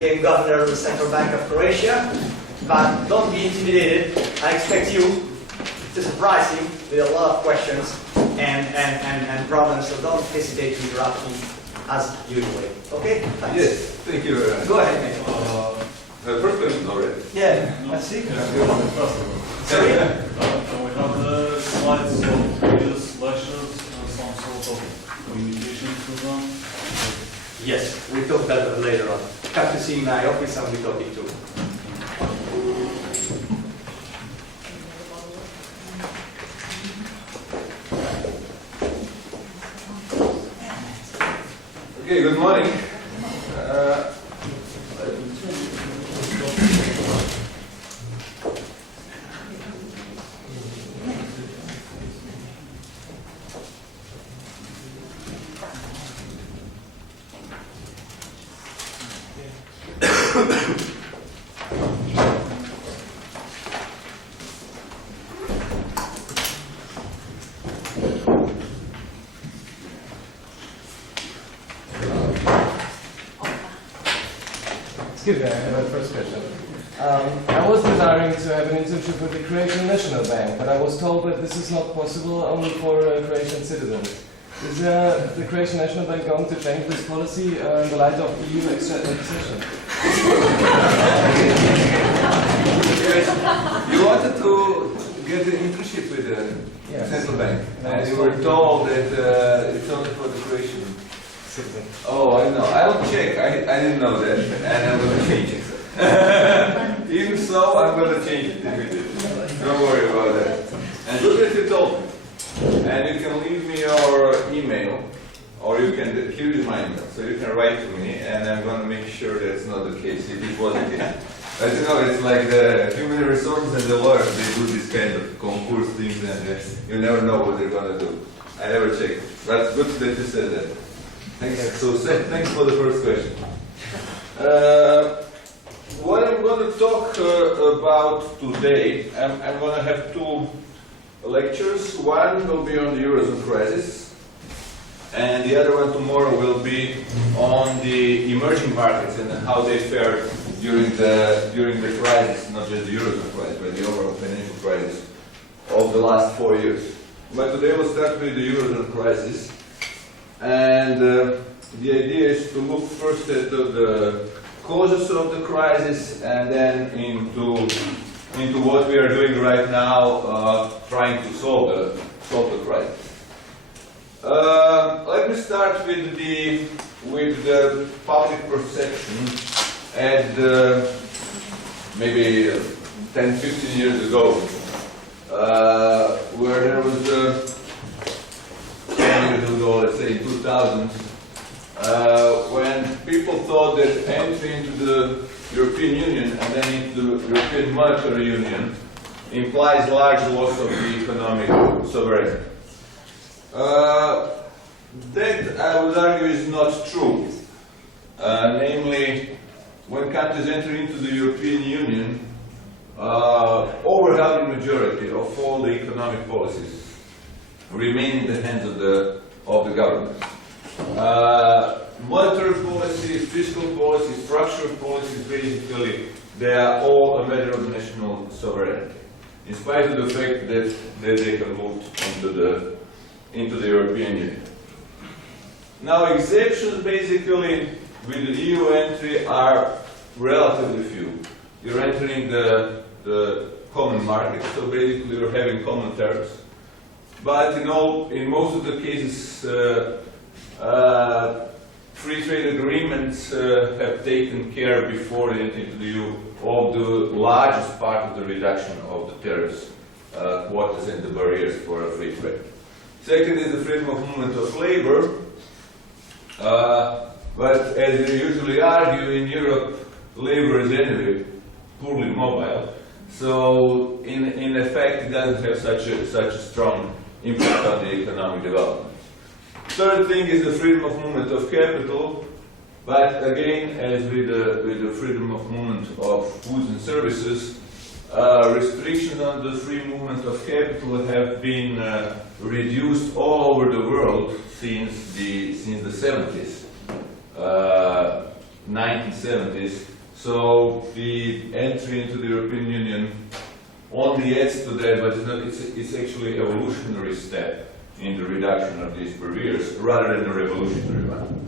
became governor of the Central Bank of Croatia, but don't be intimidated. I expect you to surprise him with a lot of questions and problems, so don't hesitate to interrupt me as usually. Okay? Thanks. Yes, thank you very much. Go ahead, mate. The first question already. Yeah, let's see. Sorry? We have the slides of previous lectures and some sort of communication to them. Yes, we'll talk about that later on. Come to see my office and we'll talk it too. Okay, good morning. Excuse me, I have a first question. I was desiring to have an internship with the Croatian National Bank, but I was told that this is not possible only for Croatian citizens. Is the Croatian National Bank going to change this policy in the light of EU legislation? You wanted to get an internship with the central bank, and you were told that it's only for the Croatian citizen. Oh, I know. I'll check. I didn't know that, and I'm going to change it. Even so, I'm going to change it immediately. Don't worry about that. And good that you told me. And you can leave me your email, or you can, here is my email, so you can write to me, and I'm going to make sure that's not the case, if it was the case. But you know, it's like the human resources and the lawyers, they do this kind of concourse things, and you never know what they're going to do. I never check. But good that you said that. Thanks. So thanks for the first question. What I'm going to talk about today, I'm going to have two lectures. One will be on the Eurozone crisis, and the other one tomorrow will be on the emerging markets and how they fared during the crisis, not just the Eurozone crisis, but the overall financial crisis of the last 4 years. But today we'll start with the Eurozone crisis, and the idea is to look first at the causes of the crisis and then into what we are doing right now, trying to solve the crisis. Let me start with the public perception at maybe 10-15 years ago, where there was 10 years ago, let's say in 2000, when people thought that entry into the European Union and then into the European Monetary Union implies large loss of the economic sovereignty. That, I would argue, is not true. Namely, when countries enter into the European Union, overwhelming majority of all the economic policies remain in the hands of the government. Monetary policies, fiscal policies, structural policies, basically, they are all a matter of national sovereignty, in spite of the fact that they have moved into the European Union. Now, exceptions, basically, with the EU entry are relatively few. You're entering the common market, so basically you're having common tariffs. But in most of the cases, free trade agreements have taken care before they entered into the EU of the largest part of the reduction of the tariffs, quotas and the barriers for free trade. Second is the freedom of movement of labor. But as we usually argue in Europe, labor is anyway poorly mobile. So in effect, it doesn't have such a strong impact on the economic development. Third thing is the freedom of movement of capital, but again, as with the freedom of movement of goods and services, restrictions on the free movement of capital have been reduced all over the world since the 70s. 1970s. So the entry into the European Union only adds to that, but it's actually an evolutionary step in the reduction of these barriers rather than a revolutionary one.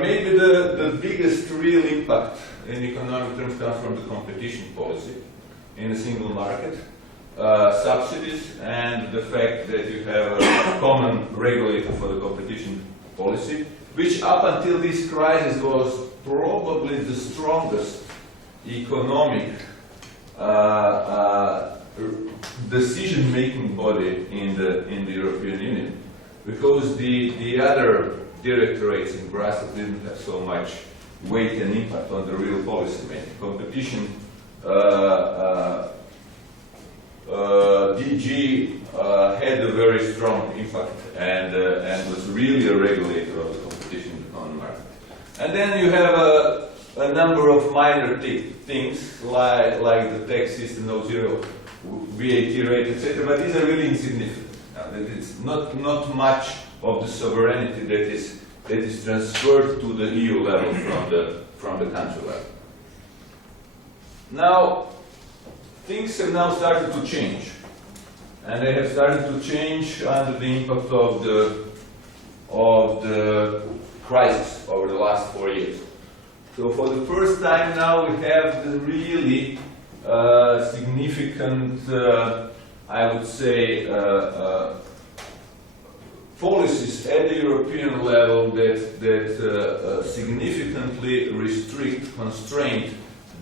Maybe the biggest real impact in economic terms comes from the competition policy in a single market, subsidies, and the fact that you have a common regulator for the competition policy, which up until this crisis was probably the strongest economic decision-making body in the European Union, because the other directorates in Brussels didn't have so much weight and impact on the real policy making. Competition DG had a very strong impact and was really a regulator of the competition on the market. And then you have a number of minor things like the tax system, no zero VAT rate, etc. But these are really insignificant. It's not much of the sovereignty that is transferred to the EU level from the country level. Now, things have now started to change, and they have started to change under the impact of the crisis over the last 4 years. So for the first time now we have the really significant, I would say, policies at the European level that significantly constrain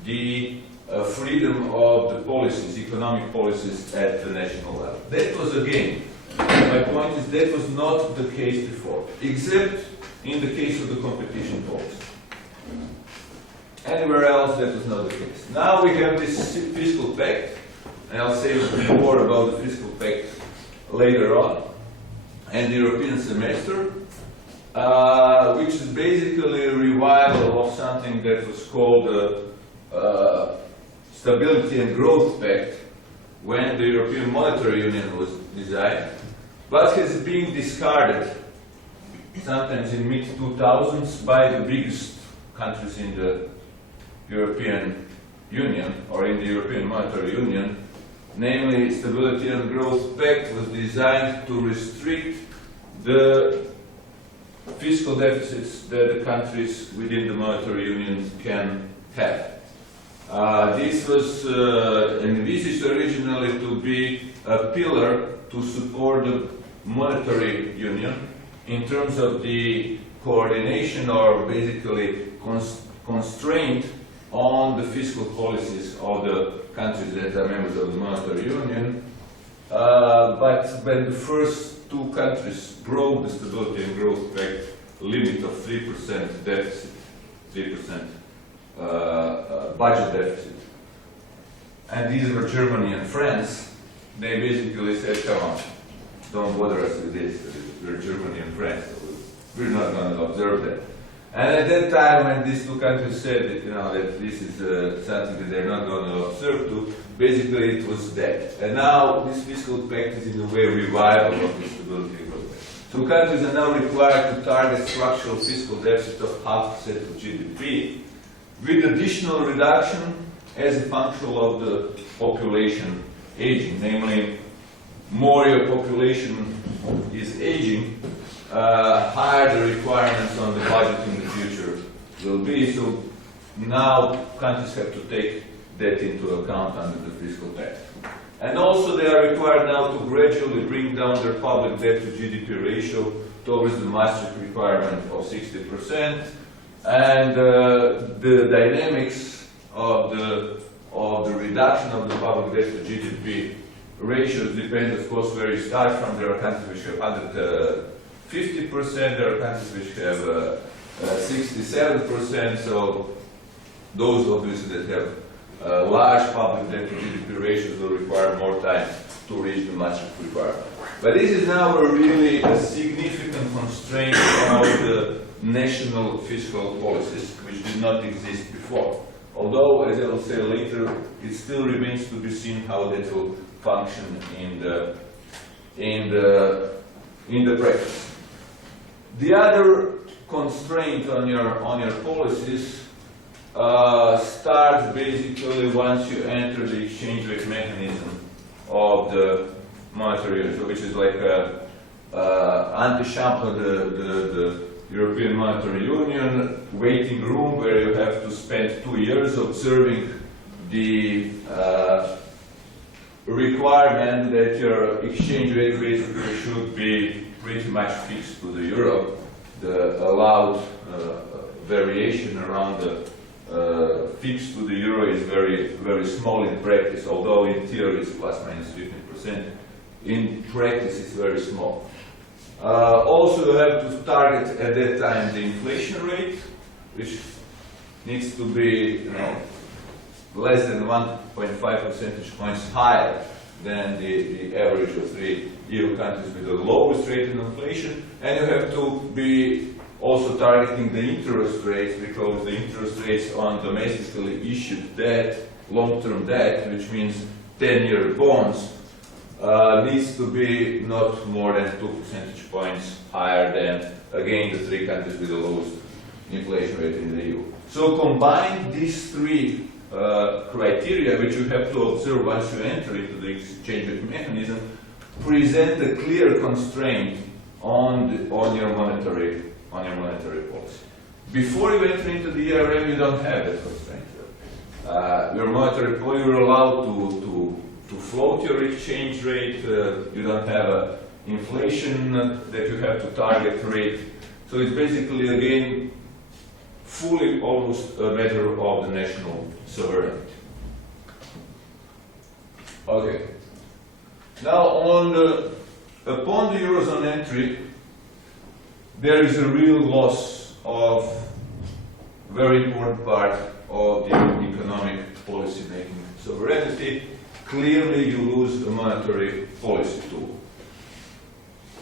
the freedom of the policies, economic policies at the national level. That was again, my point is that was not the case before, except in the case of the competition policy. Anywhere else that was not the case. Now we have this fiscal pact, and I'll say more about the fiscal pact later on, and the European semester, which is basically a revival of something that was called the Stability and Growth Pact when the European Monetary Union was designed, but has been discarded sometimes in mid-2000s by the biggest countries in the European Union or in the European Monetary Union. Namely, Stability and Growth Pact was designed to restrict the fiscal deficits that the countries within the monetary union can have. This was envisaged originally to be a pillar to support the monetary union in terms of the coordination or basically constraint on the fiscal policies of the countries that are members of the monetary union. But when the first two countries broke the Stability and Growth Pact limit of 3% deficit, 3% budget deficit, and these were Germany and France, they basically said, come on, don't bother us with this, we're Germany and France, so we're not going to observe that. And at that time, when these two countries said that, that this is something that they're not going to observe to, basically it was dead. And now this fiscal pact is in a way revival of the Stability and Growth Pact. So countries are now required to target structural fiscal deficit of 0.5% of GDP, with additional reduction as a function of the population aging. Namely, more your population is aging, higher the requirements on the budget in the future will be. So now countries have to take that into account under the fiscal pact. And also they are required now to gradually bring down their public debt to GDP ratio towards the Maastricht requirement of 60%. And the dynamics of the reduction of the public debt to GDP ratios depend, of course, where you start from. There are countries which have under 50%, there are countries which have 67%, so those obviously that have large public debt to GDP ratios will require more time to reach the Maastricht requirement. But this is now a really significant constraint of the national fiscal policies, which did not exist before. Although, as I will say later, it still remains to be seen how that will function in the practice. The other constraint on your policies starts basically once you enter the exchange rate mechanism of the monetary union, which is like anti-champ of the European Monetary Union waiting room, where you have to spend 2 years observing the requirement that your exchange rate basically should be pretty much fixed to the euro. The allowed variation around the fixed to the euro is very small in practice, although in theory it's plus minus 15%. In practice it's very small. Also you have to target at that time the inflation rate, which needs to be less than 1.5 percentage points higher than the average of the EU countries with the lowest rate of inflation. And you have to be also targeting the interest rates, because the interest rates on domestically issued debt, long-term debt, which means 10-year bonds, needs to be not more than 2 percentage points higher than, again, the 3 countries with the lowest inflation rate in the EU. So combine these 3 criteria, which you have to observe once you enter into the exchange rate mechanism, present a clear constraint on your monetary policy. Before you enter into the ERM, you don't have that constraint. Your monetary policy, you're allowed to float your exchange rate. You don't have an inflation that you have to target rate. So it's basically, again, fully almost a matter of the national sovereignty. Okay. Now, upon the Eurozone entry, there is a real loss of very important part of the economic policy making sovereignty. Clearly, you lose the monetary policy tool.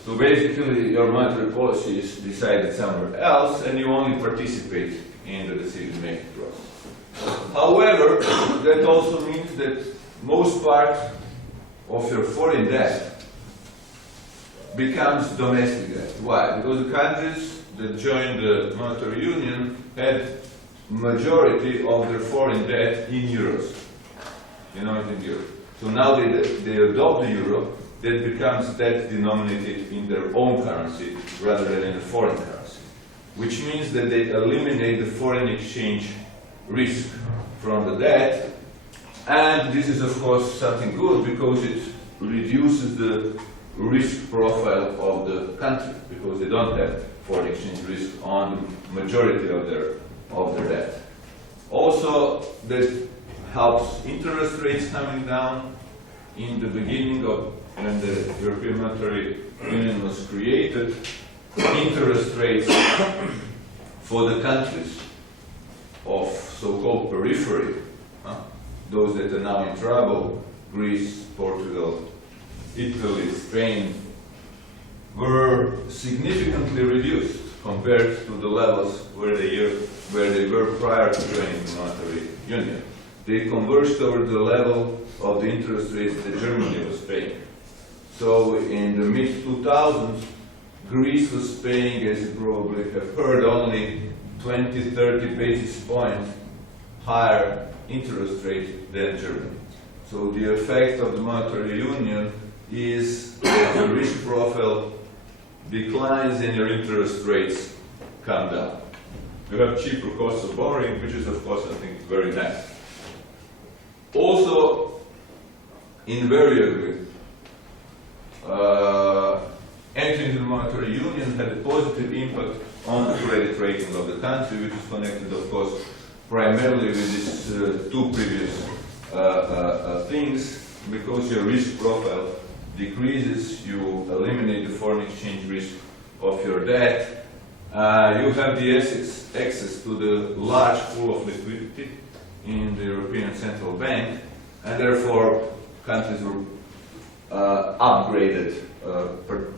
So basically, your monetary policy is decided somewhere else, and you only participate in the decision-making process. However, that also means that most part of your foreign debt becomes domestic debt. Why? Because the countries that joined the monetary union had majority of their foreign debt in euros, in euros. So now they adopt the euro, that becomes debt denominated in their own currency rather than in a foreign currency, which means that they eliminate the foreign exchange risk from the debt. And this is, of course, something good, because it reduces the risk profile of the country, because they don't have foreign exchange risk on the majority of their debt. Also, that helps interest rates coming down. In the beginning of when the European Monetary Union was created, interest rates for the countries of so-called periphery, those that are now in trouble, Greece, Portugal, Italy, Spain, were significantly reduced compared to the levels where they were prior to joining the monetary union. They converged over the level of the interest rates that Germany was paying. So in the mid-2000s, Greece was paying, as you probably have heard, only 20-30 basis points higher interest rate than Germany. So the effect of the monetary union is that the risk profile declines and your interest rates come down. You have cheaper costs of borrowing, which is, of course, I think, very nice. Also, invariably, entering the monetary union had a positive impact on the credit rating of the country, which is connected, of course, primarily with these 2 previous things. Because your risk profile decreases, you eliminate the foreign exchange risk of your debt. You have the access to the large pool of liquidity in the European Central Bank, and therefore countries were upgraded.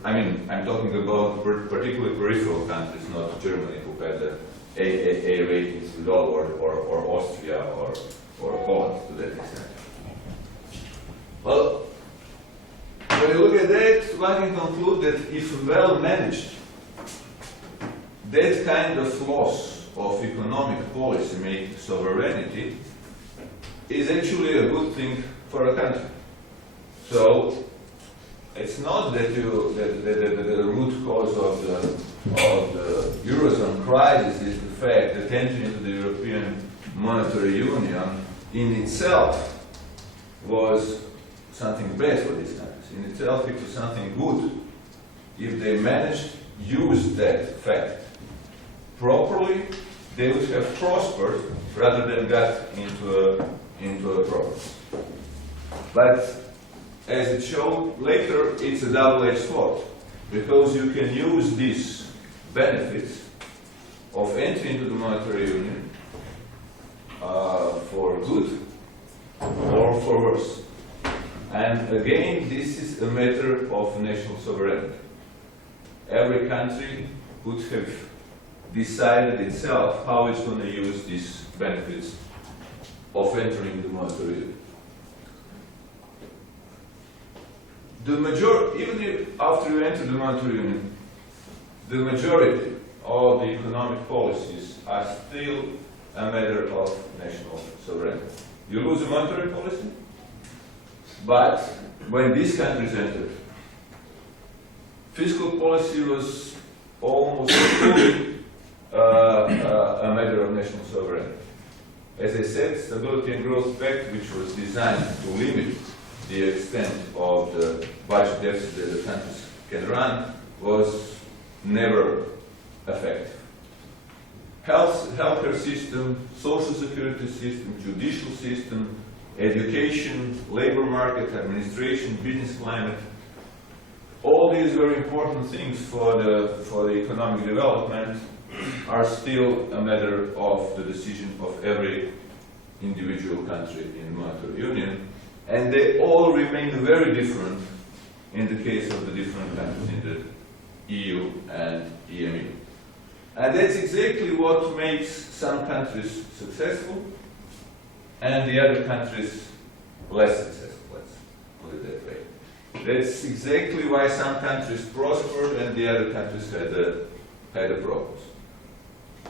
I'm talking about particularly peripheral countries, not Germany, who had A ratings with all, or Austria, or Poland to that extent. Well, when you look at that, one can conclude that if well managed, that kind of loss of economic policy making sovereignty is actually a good thing for a country. So it's not that the root cause of the Eurozone crisis is the fact that entering into the European Monetary Union in itself was something bad for these countries. In itself it was something good if they managed to use that fact properly. They would have prospered rather than got into a problem. But as it showed later, it's a double-edged sword, because you can use these benefits of entering into the monetary union for good or for worse. And again, this is a matter of national sovereignty. Every country would have decided itself how it's going to use these benefits of entering the monetary union. Even if after you enter the monetary union, the majority of the economic policies are still a matter of national sovereignty. You lose a monetary policy, but when these countries entered, fiscal policy was almost fully a matter of national sovereignty. As I said, Stability and Growth Pact, which was designed to limit the extent of the budget deficit that the countries can run, was never effective. Healthcare system, social security system, judicial system, education, labor market, administration, business climate, all these very important things for the economic development are still a matter of the decision of every individual country in the monetary union, and they all remain very different in the case of the different countries in the EU and EMU. And that's exactly what makes some countries successful and the other countries less successful, let's put it that way. That's exactly why some countries prospered and the other countries had problems.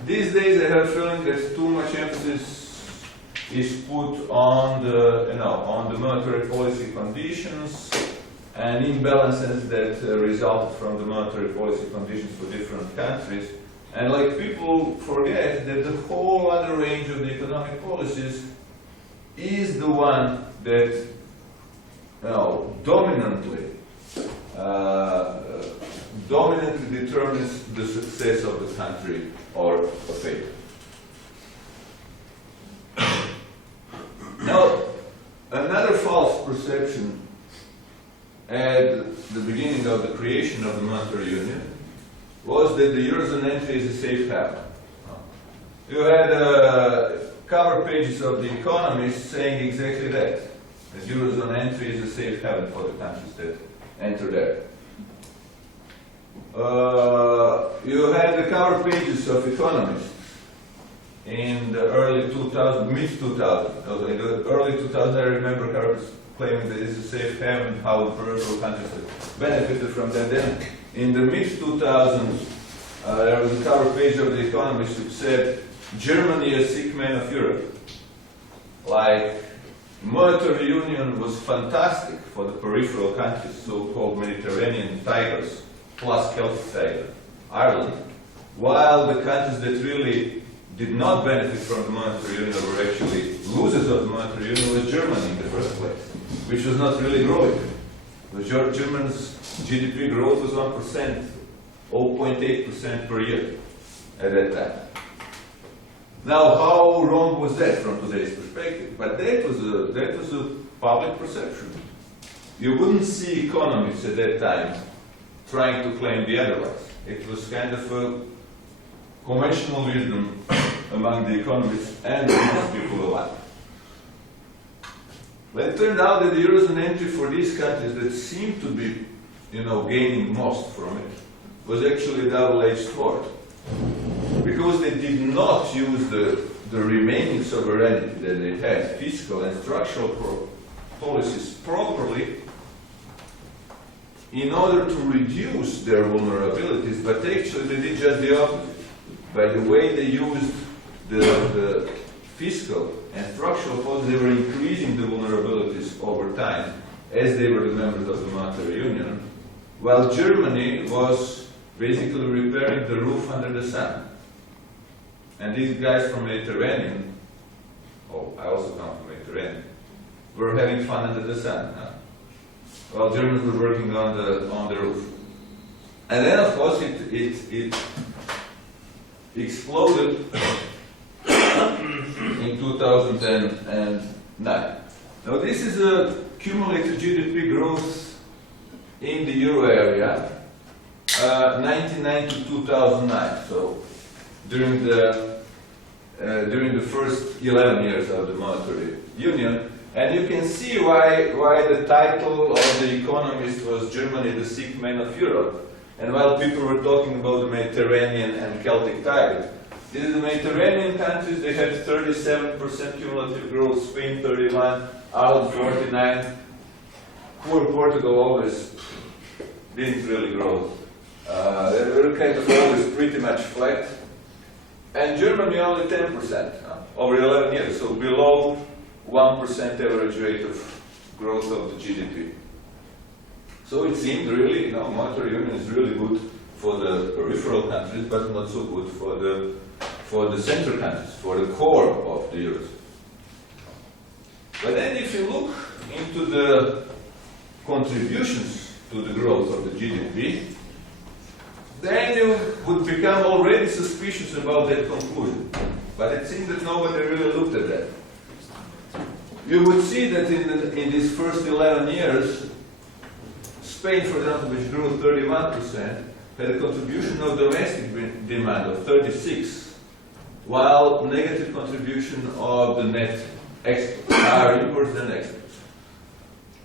These days I have a feeling that too much emphasis is put on the monetary policy conditions and imbalances that resulted from the monetary policy conditions for different countries. And like people forget that the whole other range of the economic policies is the one that dominantly determines the success of the country or a failure. Now, another false perception at the beginning of the creation of the monetary union was that the Eurozone entry is a safe haven. You had cover pages of The Economist saying exactly that. The Eurozone entry is a safe haven for the countries that enter there. You had the cover pages of Economist in the early 2000s, mid-2000s. In the early 2000s, I remember covers claiming that it's a safe haven, how the peripheral countries benefited from that. Then, in the mid-2000s, there was a cover page of The Economist which said, Germany, a sick man of Europe. Like, monetary union was fantastic for the peripheral countries, so-called Mediterranean tigers, plus Celtic tiger, Ireland, while the countries that really did not benefit from the monetary union were actually losers of the monetary union was Germany in the first place, which was not really growing. The Germans' GDP growth was 1%, 0.8% per year at that time. Now, how wrong was that from today's perspective? But that was a public perception. You wouldn't see economists at that time trying to claim the otherwise. It was kind of a conventional wisdom among the economists and the business people alike. But it turned out that the Eurozone entry for these countries that seemed to be, gaining most from it was actually a double-edged sword. Because they did not use the remaining sovereignty that they had, fiscal and structural policies, properly in order to reduce their vulnerabilities, but actually they did just the opposite. by the way they used the fiscal and structural policy, they were increasing the vulnerabilities over time as they were the members of the monetary union, while Germany was basically repairing the roof under the sun. And these guys from Mediterranean, oh, I also come from Mediterranean, were having fun under the sun, while Germans were working on the roof. And then, of course, it exploded in 2009. Now, this is a cumulative GDP growth in the euro area, 1999 to 2009. So, during the first 11 years of the monetary union, and you can see why the title of the Economist was Germany, the sick man of Europe. And while people were talking about the Mediterranean and Celtic tiger, these are the Mediterranean countries. They had 37% cumulative growth, Spain 31, Ireland 49. Poor Portugal always didn't really grow. They were kind of always pretty much flat. And Germany only 10% over 11 years, so below 1% average rate of growth of the GDP. So it seemed really, monetary union is really good for the peripheral countries, but not so good for the central countries, for the core of the Eurozone. But then if you look into the contributions to the growth of the GDP, then you would become already suspicious about that conclusion. But it seems that nobody really looked at that. You would see that in these first 11 years, Spain, for example, which grew 31%, had a contribution of domestic demand of 36%, while negative contribution of the net exports, higher imports than exports.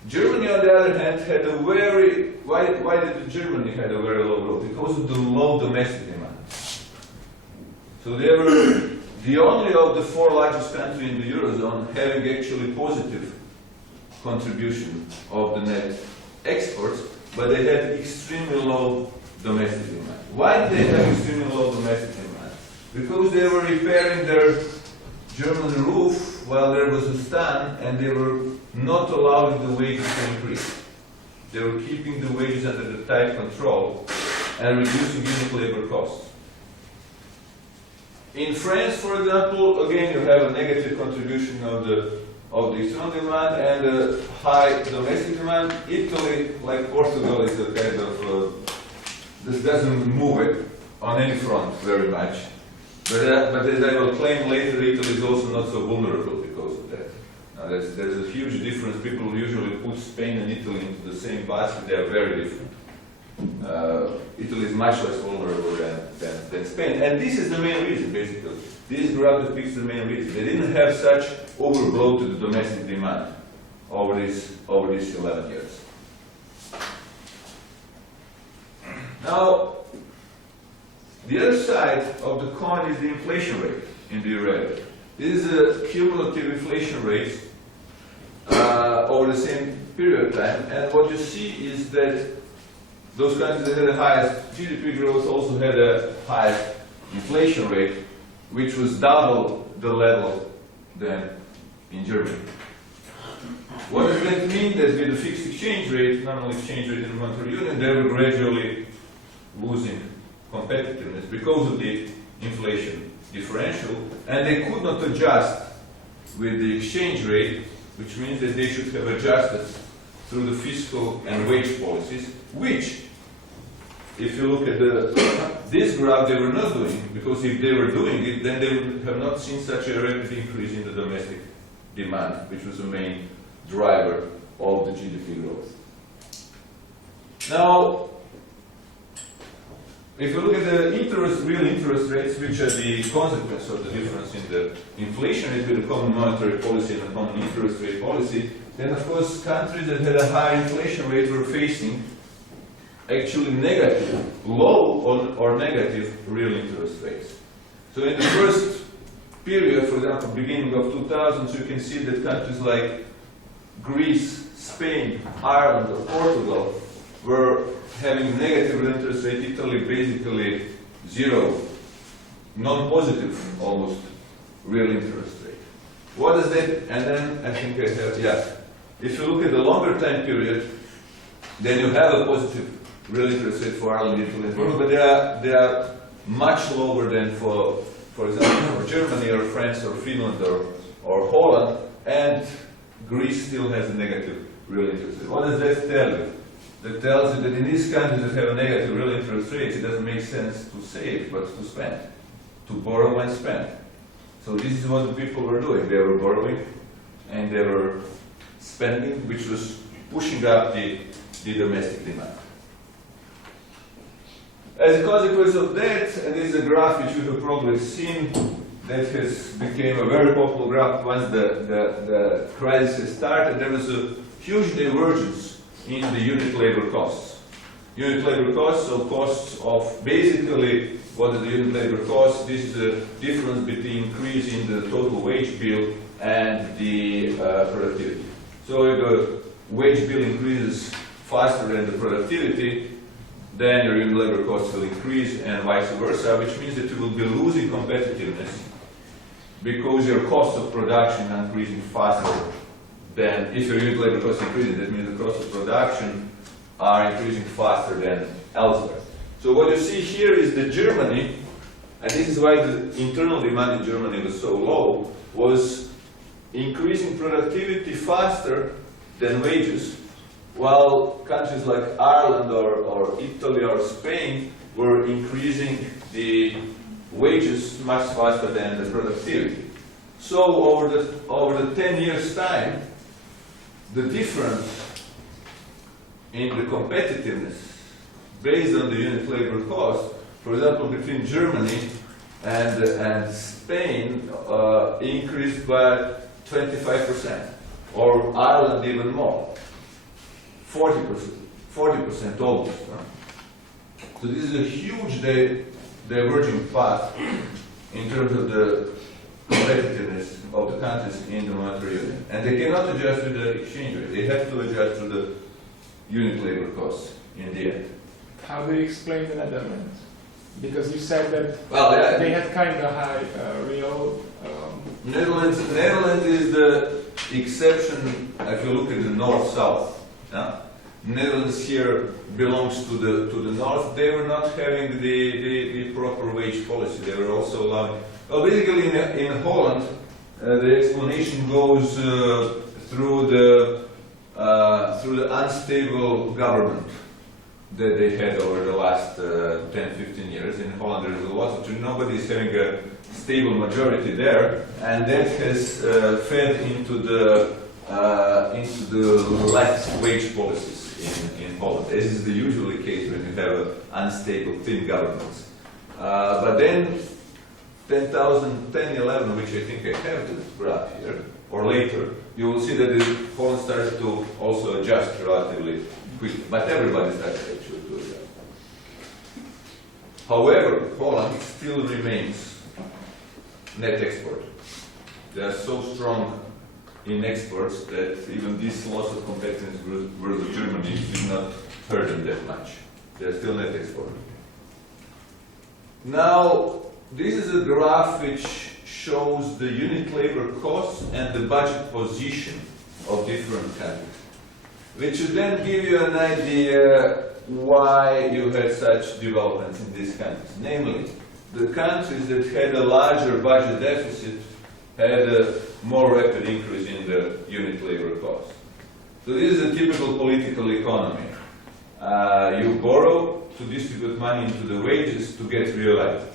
Germany, on the other hand, had a very, why did Germany have a very low growth? Because of the low domestic demand. So they were the only of the four largest countries in the Eurozone having actually positive contribution of the net exports, but they had extremely low domestic demand. Why did they have extremely low domestic demand? Because they were repairing their German roof while there was a stand, and they were not allowing the wages to increase. They were keeping the wages under the tight control and reducing unit labor costs. In France, for example, again you have a negative contribution of the external demand and a high domestic demand. Italy, like Portugal, is a kind of this doesn't move it on any front very much. But as I will claim later, Italy is also not so vulnerable because of that. Now there's a huge difference. People usually put Spain and Italy into the same basket. They are very different. Italy is much less vulnerable than Spain. And this is the main reason, basically. This graph depicts the main reason. They didn't have such overblow to the domestic demand over these 11 years. Now, the other side of the coin is the inflation rate in the euro area. This is a cumulative inflation rate over the same period of time. And what you see is that those countries that had the highest GDP growth also had a highest inflation rate, which was double the level than in Germany. What does that mean? That with the fixed exchange rate, nominal exchange rate in the monetary union, they were gradually losing competitiveness because of the inflation differential, and they could not adjust with the exchange rate, which means that they should have adjusted through the fiscal and wage policies, which, if you look at this graph, they were not doing, because if they were doing it, then they would have not seen such a rapid increase in the domestic demand, which was the main driver of the GDP growth. Now, if you look at the real interest rates, which are the consequence of the difference in the inflation rate with the common monetary policy and the common interest rate policy, then of course countries that had a high inflation rate were facing actually negative, low or negative real interest rates. So in the first period, for example, beginning of 2000, you can see that countries like Greece, Spain, Ireland, or Portugal were having negative interest rate. Italy basically zero non-positive almost real interest rate. What is that? And then I think I have, yeah. If you look at the longer time period, then you have a positive real interest rate for Ireland, Italy, and Portugal, but they are much lower than for example, for Germany or France or Finland or Holland, and Greece still has a negative real interest rate. What does that tell you? That tells you that in these countries that have a negative real interest rate, it doesn't make sense to save, but to spend, to borrow and spend. So this is what the people were doing. They were borrowing and they were spending, which was pushing up the domestic demand. As a consequence of that, and this is a graph which you have probably seen, that has become a very popular graph once the crisis started. There was a huge divergence in the unit labor costs. Unit labor costs, so costs of basically what is the unit labor cost? This is the difference between increase in the total wage bill and the productivity. So if the wage bill increases faster than the productivity, then your unit labor costs will increase and vice versa, which means that you will be losing competitiveness because your cost of production is increasing faster than, if your unit labor cost increases, that means the cost of production are increasing faster than elsewhere. So what you see here is that Germany, and this is why the internal demand in Germany was so low, was increasing productivity faster than wages, while countries like Ireland or Italy or Spain were increasing the wages much faster than the productivity. So over the 10 years' time, the difference in the competitiveness based on the unit labor cost, for example, between Germany and Spain increased by 25%, or Ireland even more. 40% almost. So this is a huge diverging path in terms of the competitiveness of the countries in the monetary union. And they cannot adjust to the exchange rate. They have to adjust to the unit labor costs in the end. How do you explain the Netherlands? Because you said that they had kind of high real... Netherlands is the exception if you look at the north-south. Yeah? Netherlands here belongs to the north. They were not having the proper wage policy. They were also allowing. Well, basically in Holland, the explanation goes through the unstable government that they had over the last 10-15 years. In Holland, there is a lot of nobody is having a stable majority there, and that has fed into the less wage policies in Holland. This is the usual case when you have unstable, thin governments. But then 10-11, which I think I have this graph here, or later, you will see that Holland started to also adjust relatively quickly. But everybody started actually to adjust. However, Holland still remains net exporter. They are so strong in exports that even this loss of competitiveness versus Germany did not hurt them that much. They are still net exporter. Now, this is a graph which shows the unit labor costs and the budget position of different countries, which should then give you an idea why you had such developments in these countries. Namely, the countries that had a larger budget deficit had a more rapid increase in the unit labor cost. So this is a typical political economy. You borrow to distribute money into the wages to get re-elected.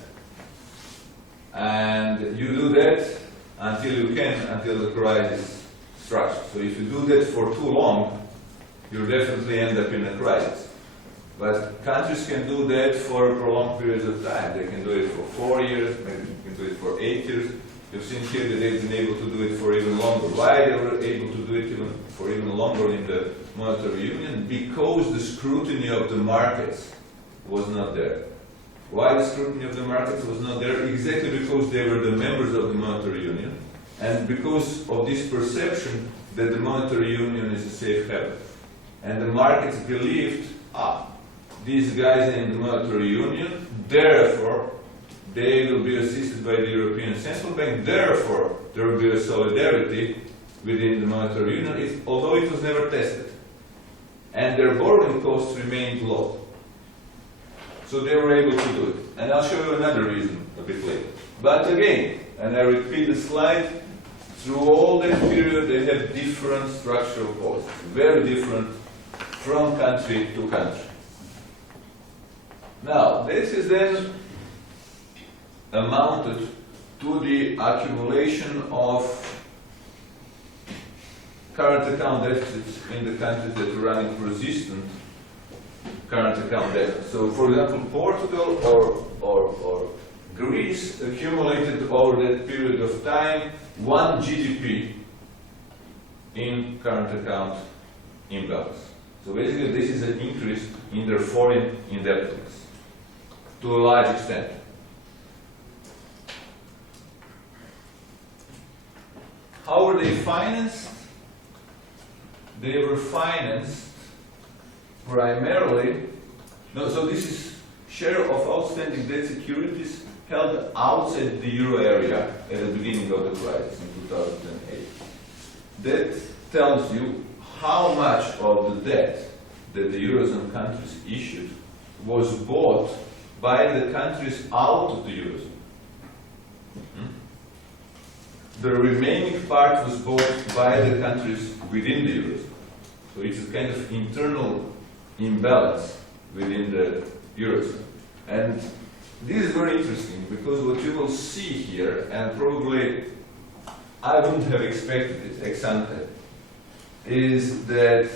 And you do that until you can, until the crisis strikes. So if you do that for too long, you definitely end up in a crisis. But countries can do that for prolonged periods of time. They can do it for 4 years, maybe they can do it for 8 years. You've seen here that they've been able to do it for even longer. Why they were able to do it for even longer in the monetary union? Because the scrutiny of the markets was not there. Why the scrutiny of the markets was not there? Exactly because they were the members of the monetary union, and because of this perception that the monetary union is a safe haven. And the markets believed, these guys in the monetary union, therefore they will be assisted by the European Central Bank. Therefore, there will be a solidarity within the monetary union, although it was never tested. And their borrowing costs remained low. So they were able to do it. And I'll show you another reason a bit later. But again, and I repeat the slide, through all that period they have different structural costs, very different from country to country. Now, this is then amounted to the accumulation of current account deficits in the countries that are running resistant current account deficits. So, for example, Portugal or Greece accumulated over that period of time 1 GDP in current account imbalance. So basically this is an increase in their foreign indebtedness to a large extent. How were they financed? They were financed primarily, so this is share of outstanding debt securities held outside the euro area at the beginning of the crisis in 2008. That tells you how much of the debt that the Eurozone countries issued was bought by the countries out of the Eurozone. The remaining part was bought by the countries within the Eurozone. So it's a kind of internal imbalance within the Eurozone. And this is very interesting because what you will see here, and probably I wouldn't have expected it ex ante, is that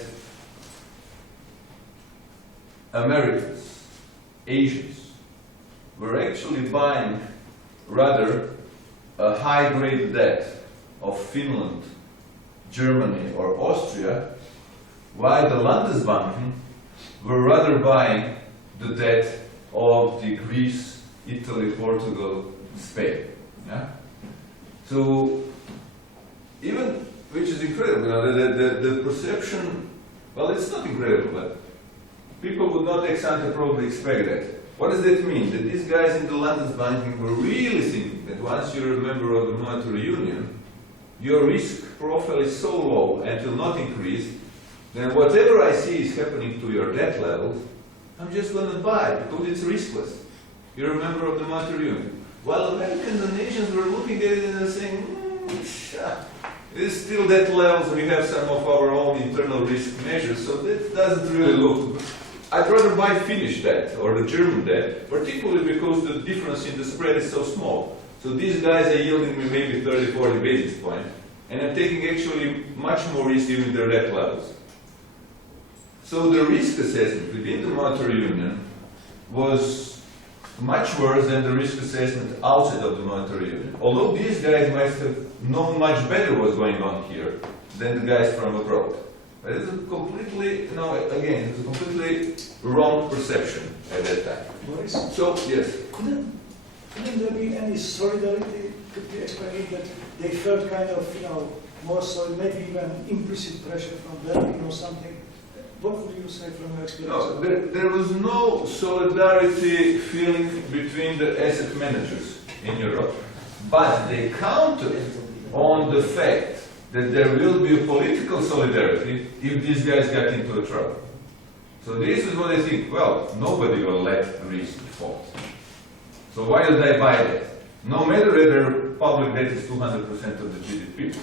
Americans, Asians, were actually buying rather a high-grade debt of Finland, Germany, or Austria, while the Landesbanken were rather buying the debt of the Greece, Italy, Portugal, Spain. Yeah? So, even, which is incredible, the perception, well, it's not incredible, but people would not ex ante probably expect that. What does that mean? That these guys in the Landesbanken were really thinking that once you're a member of the monetary union, your risk profile is so low and will not increase, then whatever I see is happening to your debt levels, I'm just going to buy because it's riskless. You're a member of the monetary union. While Americans and Asians were looking at it and saying, it's still debt levels, we have some of our own internal risk measures, so that doesn't really look. I'd rather buy Finnish debt or the German debt, particularly because the difference in the spread is so small. So these guys are yielding me maybe 30, 40 basis points, and I'm taking actually much more risk in their debt levels. So the risk assessment within the monetary union was much worse than the risk assessment outside of the monetary union. Although these guys might have known much better what's going on here than the guys from abroad. But it's a completely, again, it's a completely wrong perception at that time. Boris? So, yes. Couldn't there be any solidarity? Could be explained that they felt kind of, more solid, maybe even implicit pressure from them, something. What would you say from your experience? No, there was no solidarity feeling between the asset managers in Europe, but they counted on the fact that there will be a political solidarity if these guys get into a trouble. So this is what they think, well, nobody will let Greece default. So why did I buy that? No matter whether public debt is 200% of the GDP.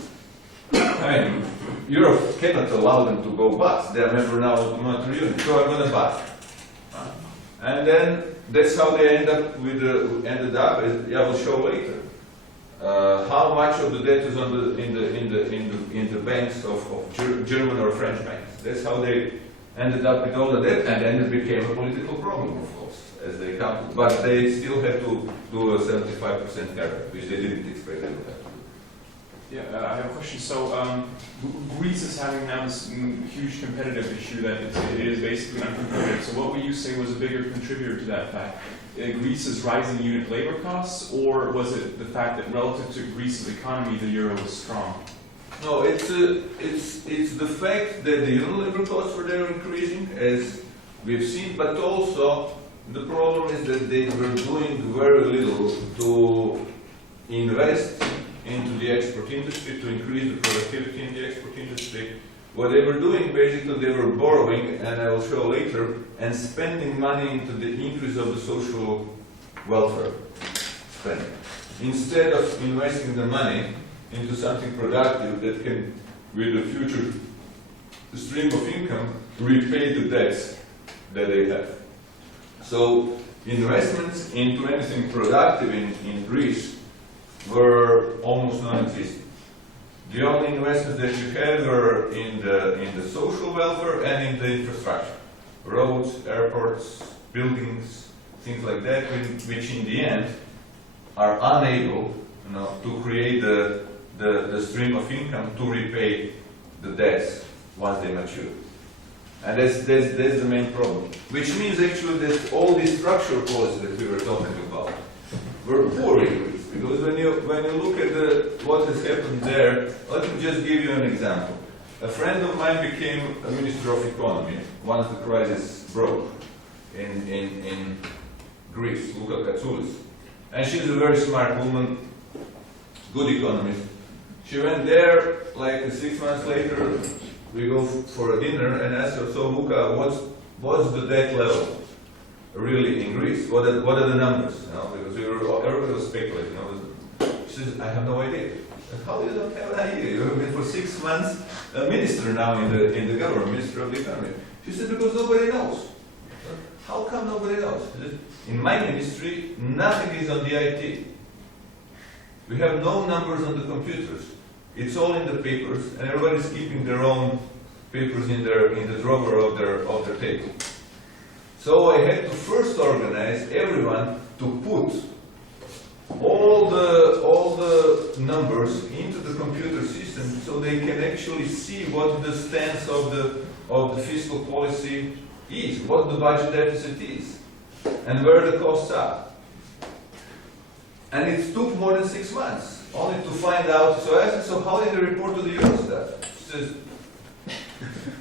I mean, Europe cannot allow them to go bust. They are a member now of the monetary union, so I'm going to bust. And then that's how they ended up. As I will show later. How much of the debt is in the banks of German or French banks? That's how they ended up with all the debt, and then it became a political problem, of course, as they counted. But they still had to do a 75% haircut, which they didn't expect they would have. Yeah, I have a question. So, Greece is having now this huge competitive issue that it is basically uncompetitive. So, what would you say was a bigger contributor to that fact? Greece's rising unit labor costs, or was it the fact that relative to Greece's economy, the euro was strong? No, it's the fact that the unit labor costs were there increasing, as we've seen, but also The problem is that they were doing very little to invest into the export industry, to increase the productivity in the export industry. What they were doing, basically, they were borrowing, and I will show later, and spending money into the increase of the social welfare spending. Instead of investing the money into something productive that can, with the future stream of income, repay the debts that they have. So investments into anything productive in Greece were almost non-existent. The only investments that you had were in the social welfare and in the infrastructure. Roads, airports, buildings, things like that, which in the end are unable, to create the stream of income to repay the debts once they mature. And that's the main problem. Which means actually that all these structural policies that we were talking about were poor in Greece. Because when you look at what has happened there, let me just give you an example. A friend of mine became a minister of economy once the crisis broke in Greece, Luka Katsoulis. And she's a very smart woman, good economist. She went there, like 6 months later, we go for a dinner and ask her, so Luka, what's the debt level really in Greece? What are the numbers? Because everybody was speculating. She says, I have no idea. How you don't have an idea? You have been for 6 months a minister now in the government, minister of the economy. She said, because nobody knows. How come nobody knows? In my ministry, nothing is on the IT. We have no numbers on the computers. It's all in the papers, and everybody's keeping their own papers in the drawer of their table. So I had to first organize everyone to put all the numbers into the computer system, so they can actually see what the stance of the fiscal policy is, what the budget deficit is, and where the costs are. And it took more than 6 months. Only to find out, so I asked her, so how did they report to the Eurostat? She says,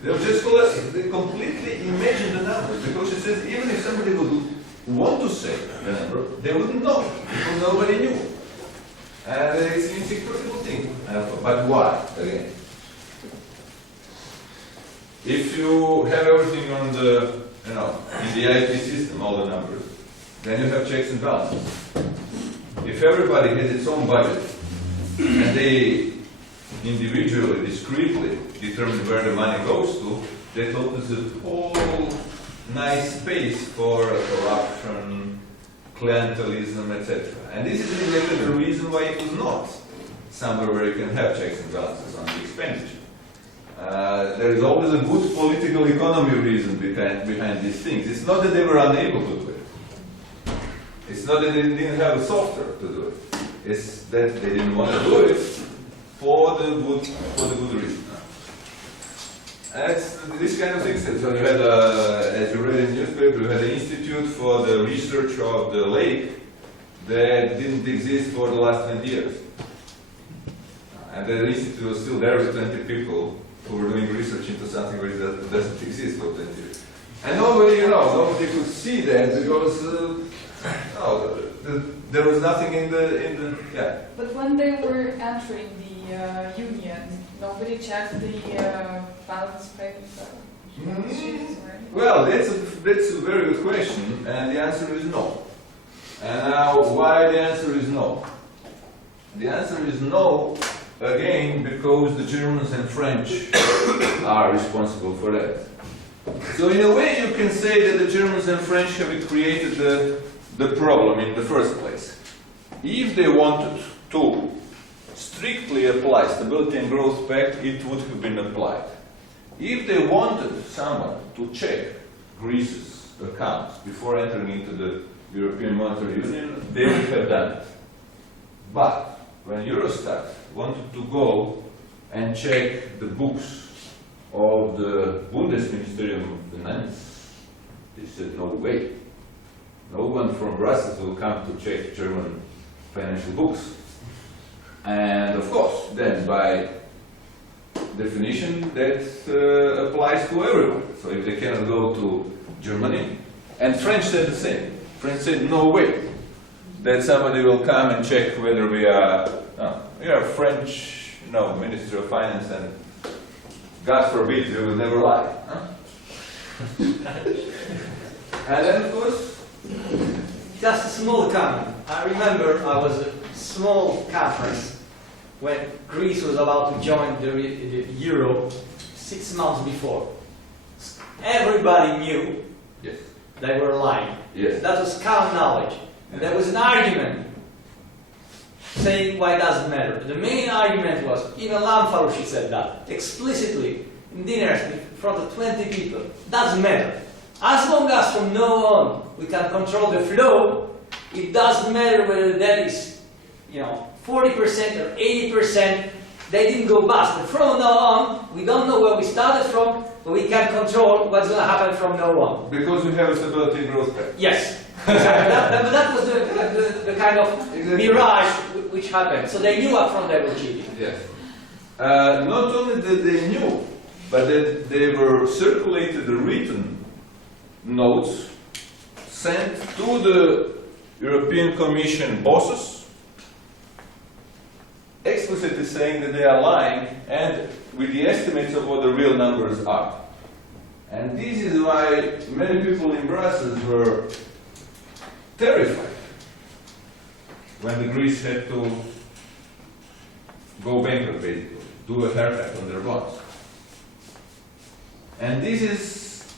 they were just collecting, they completely imagined the numbers, because she says, even if somebody would want to say the number, they wouldn't know, because nobody knew. And it's an incredible thing. But why, again? If you have everything on the, in the IT system, all the numbers, then you have checks and balances. If everybody has its own budget, and they individually, discreetly determine where the money goes to, that opens a whole nice space for corruption, clientelism, etc. And this is exactly the reason why it was not somewhere where you can have checks and balances on the expenditure. There is always a good political economy reason behind these things. It's not that they were unable to do it. It's not that they didn't have the software to do it. It's that they didn't want to do it for the good reason. That's this kind of things. So you had, as you read in the newspaper, you had an institute for the research of the lake that didn't exist for the last 20 years. And the institute was still there with 20 people who were doing research into something that doesn't exist for 20 years. And nobody, nobody could see that because there was nothing in the yeah. But when they were entering the union, nobody checked the balance paper. Well, that's a very good question, and the answer is no. And now, why the answer is no? The answer is no, again, because the Germans and French are responsible for that. So in a way, you can say that the Germans and French have created the problem in the first place. If they wanted to strictly apply Stability and Growth Pact, it would have been applied. If they wanted someone to check Greece's accounts before entering into the European Monetary Union, they would have done it. But when Eurostat wanted to go and check the books of the Bundesministerium of Finance, they said, no way. No one from Brussels will come to check German financial books. And of course, then by definition, that applies to everyone. So if they cannot go to Germany, And French said the same. French said, no way that somebody will come and check whether we are French, Minister of Finance, and God forbid we will never lie. Huh? And then, of course, Just a small comment. I remember I was at a small conference when Greece was about to join the Euro 6 months before. Everybody knew yes, they were lying. yes, That was common knowledge. And there was an argument saying why it doesn't matter. The main argument was, even Lamfalussy said that explicitly in dinners in front of 20 people. Doesn't matter. As long as from now on we can control the flow, it doesn't matter whether that is 40% or 80%, they didn't go bust. But from now on, we don't know where we started from, but we can control what's going to happen from now on. because we have a stability and growth pact. Yes, exactly. that was the kind of mirage which happened. So they knew up front they were cheating. Yes. Not only that they knew, but that they were circulated the written notes sent to the European Commission bosses, explicitly saying that they are lying and with the estimates of what the real numbers are. And this is why many people in Brussels were terrified when the Greece had to go bankrupt, basically, do a haircut on their bonds. And this is,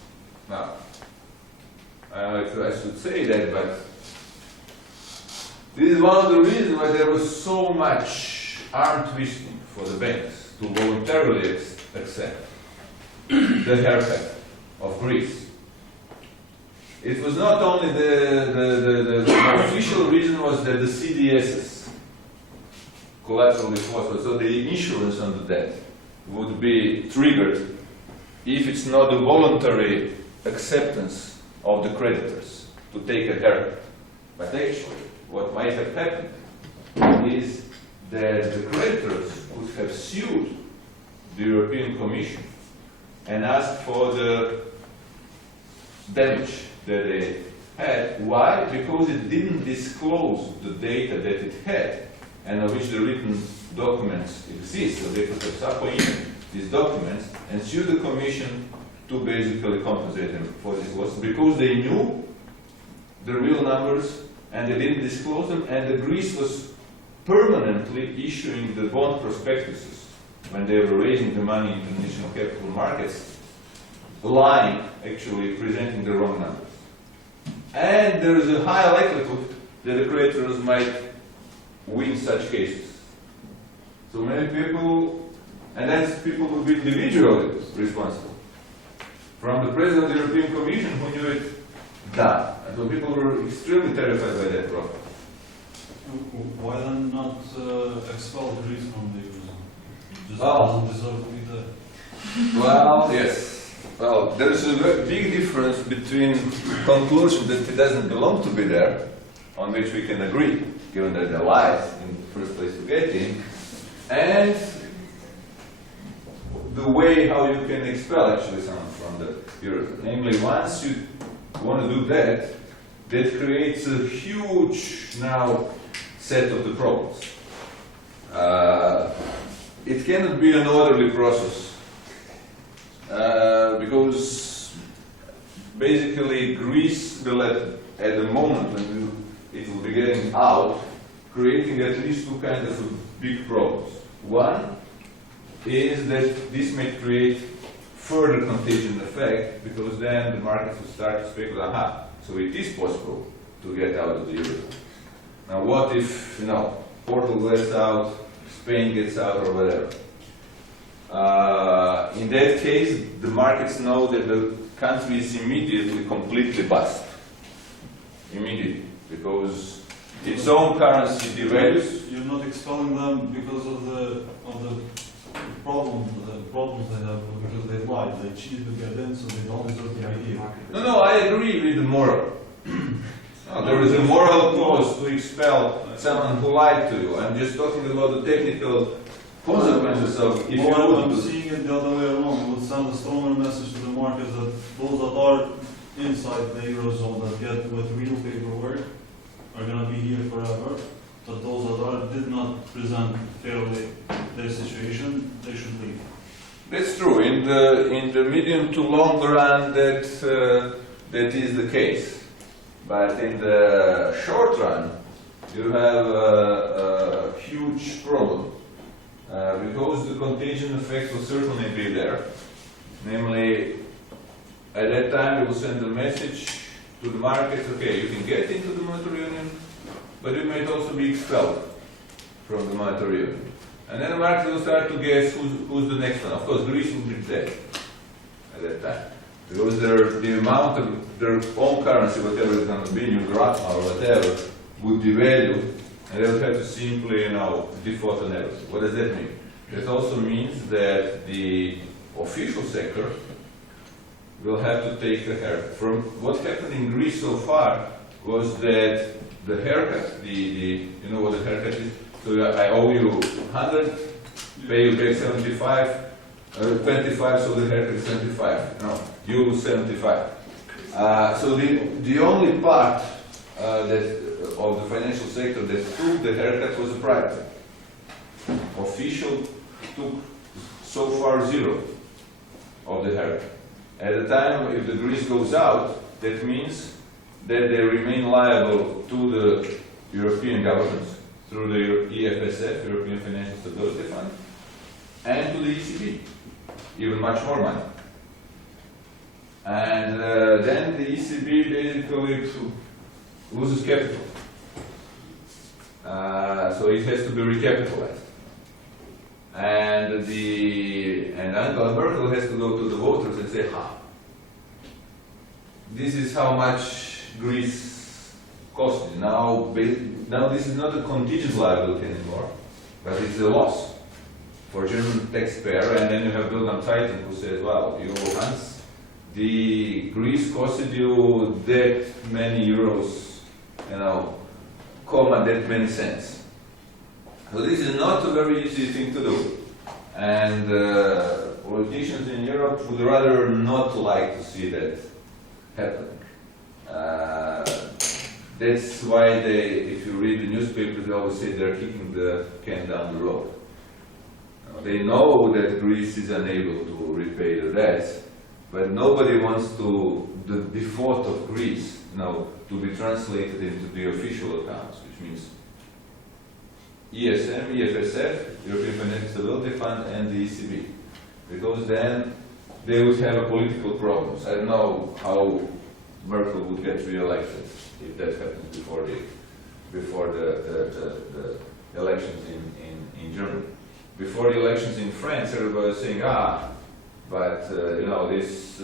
now, I don't know if I should say that, but this is one of the reasons why there was so much arm twisting for the banks to voluntarily accept the haircut of Greece. It was not only the official reason was that the CDSs, collateral default, so the insurance on the debt, would be triggered if it's not a voluntary acceptance of the creditors to take a haircut. But actually, what might have happened is that the creditors would have sued the European Commission and asked for the damage that they had. Why? Because it didn't disclose the data that it had and of which the written documents exist. So they could have subpoenaed these documents and sue the Commission to basically compensate them for this loss because they knew the real numbers and they didn't disclose them, and the Greece was permanently issuing the bond prospectuses when they were raising the money in international capital markets, lying, actually presenting the wrong numbers. And there is a high likelihood that the creditors might win such cases. So many people, and that's people who would be individually responsible. From the President of the European Commission who knew it done. And so people were extremely terrified by that problem. Why then not expel Greece from the Eurozone? Just Oh. doesn't deserve to be there. Well, yes. Well, there is a big difference between conclusion that it doesn't belong to be there, on which we can agree, given that they lied in the first place to get in, and the way how you can expel actually someone from the Eurozone. Namely, once you want to do that, that creates a huge now set of the problems. It cannot be an orderly process because basically Greece will at the moment when it will be getting out, creating at least two kinds of big problems. One is that this may create further contagion effect because then the markets will start to speculate, aha, so it is possible to get out of the Eurozone. Now what if, Portugal gets out, Spain gets out or whatever? In that case, the markets know that the country is immediately completely bust. Immediately, because its own currency devalues. You're not expelling them because of the problems they have, because they lied, they cheated to get in, so they don't deserve the idea. No, I agree with the moral. No, there is a moral clause to expel someone who lied to you. I'm just talking about the technical consequences of if Well, you I'm would. seeing it the other way around. It would send a stronger message to the markets that those that are inside the Eurozone that get with real paperwork are going to be here forever, that those did not present fairly their situation, they should leave. That's true. In the medium to long run, that is the case. But in the short run, you have a huge problem because the contagion effect will certainly be there. Namely, at that time, they will send a message to the market: okay, you can get into the monetary union, but you might also be expelled from the monetary union. And then the market will start to guess who's the next one. Of course, Greece will be dead at that time. Because the amount of their own currency, whatever it's going to be, new drachma or whatever, would devalue, and they would have to simply, default on everything. What does that mean? It also means that the official sector will have to take a haircut. From what happened in Greece so far was that the haircut, you know what the haircut is? So I owe you 100, pay you back 75, 25, so the haircut is 75. You lose 75. So the only part of the financial sector that took the haircut was the private sector. Official took so far zero of the haircut. At the time, if the Greece goes out, that means that they remain liable to the European governments through the EFSF, European Financial Stability Fund, and to the ECB, even much more money. And then the ECB basically loses capital. So it has to be recapitalized. And Angela Merkel has to go to the voters and say, this is how much Greece cost you. Now this is not a contingent liability anymore, but it's a loss for German taxpayer. And then you have Wilhelm Zeitung who says, well, you Hans, the Greece costed you that many euros, that many cents. So this is not a very easy thing to do. And politicians in Europe would rather not like to see that happening. That's why if you read the newspapers, they always say they're kicking the can down the road. They know that Greece is unable to repay the debts, but nobody wants the default of Greece to be translated into the official accounts, which means ESM, EFSF, European Financial Stability Fund, and the ECB. Because then they would have a political problems. I don't know how Merkel would get re-elected if that happens before the elections in Germany. Before the elections in France, everybody was saying, but these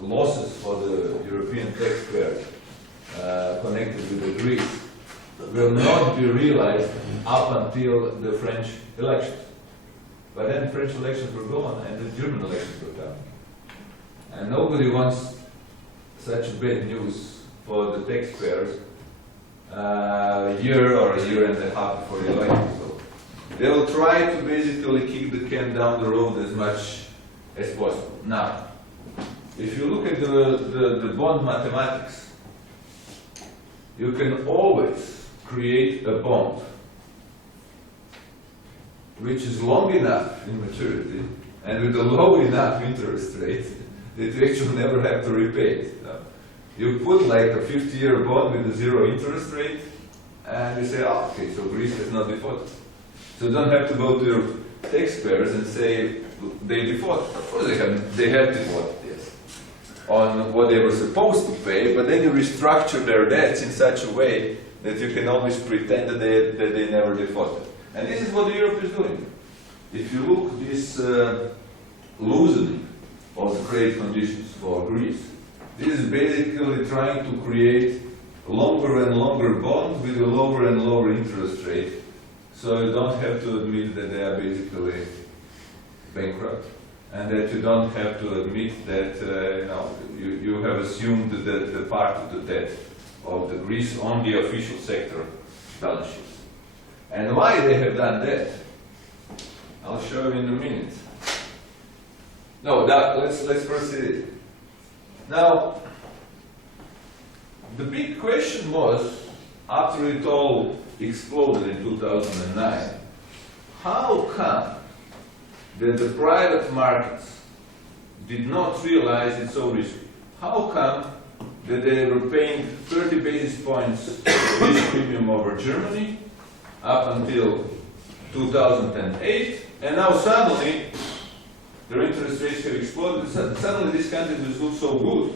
losses for the European taxpayer connected with the Greece will not be realized up until the French elections. But then the French elections were gone and the German elections were done. And nobody wants such bad news for the taxpayers a year or a year and a half before the election. So they will try to basically kick the can down the road as much as possible. Now, if you look at the bond mathematics, you can always create a bond which is long enough in maturity and with a low enough interest rate that you actually never have to repay it. You put like a 50-year bond with a zero interest rate and you say, okay, so Greece has not defaulted. So you don't have to go to your taxpayers and say they defaulted. Of course they have defaulted, yes, on what they were supposed to pay, but then you restructure their debts in such a way that you can always pretend that they never defaulted. And this is what Europe is doing. If you look at this loosening of the credit conditions for Greece, this is basically trying to create a longer and longer bond with a lower and lower interest rate, so you don't have to admit that they are basically bankrupt, and that you don't have to admit that you have assumed that the part of the debt of the Greece on the official sector balance sheets. And why they have done that, I'll show you in a minute. No, let's first see it. Now, the big question was, after it all exploded in 2009, how come that the private markets did not realize it's so risky? How come that they were paying 30 basis points risk premium over Germany up until 2008, and now suddenly their interest rates have exploded? Suddenly these countries which look so good,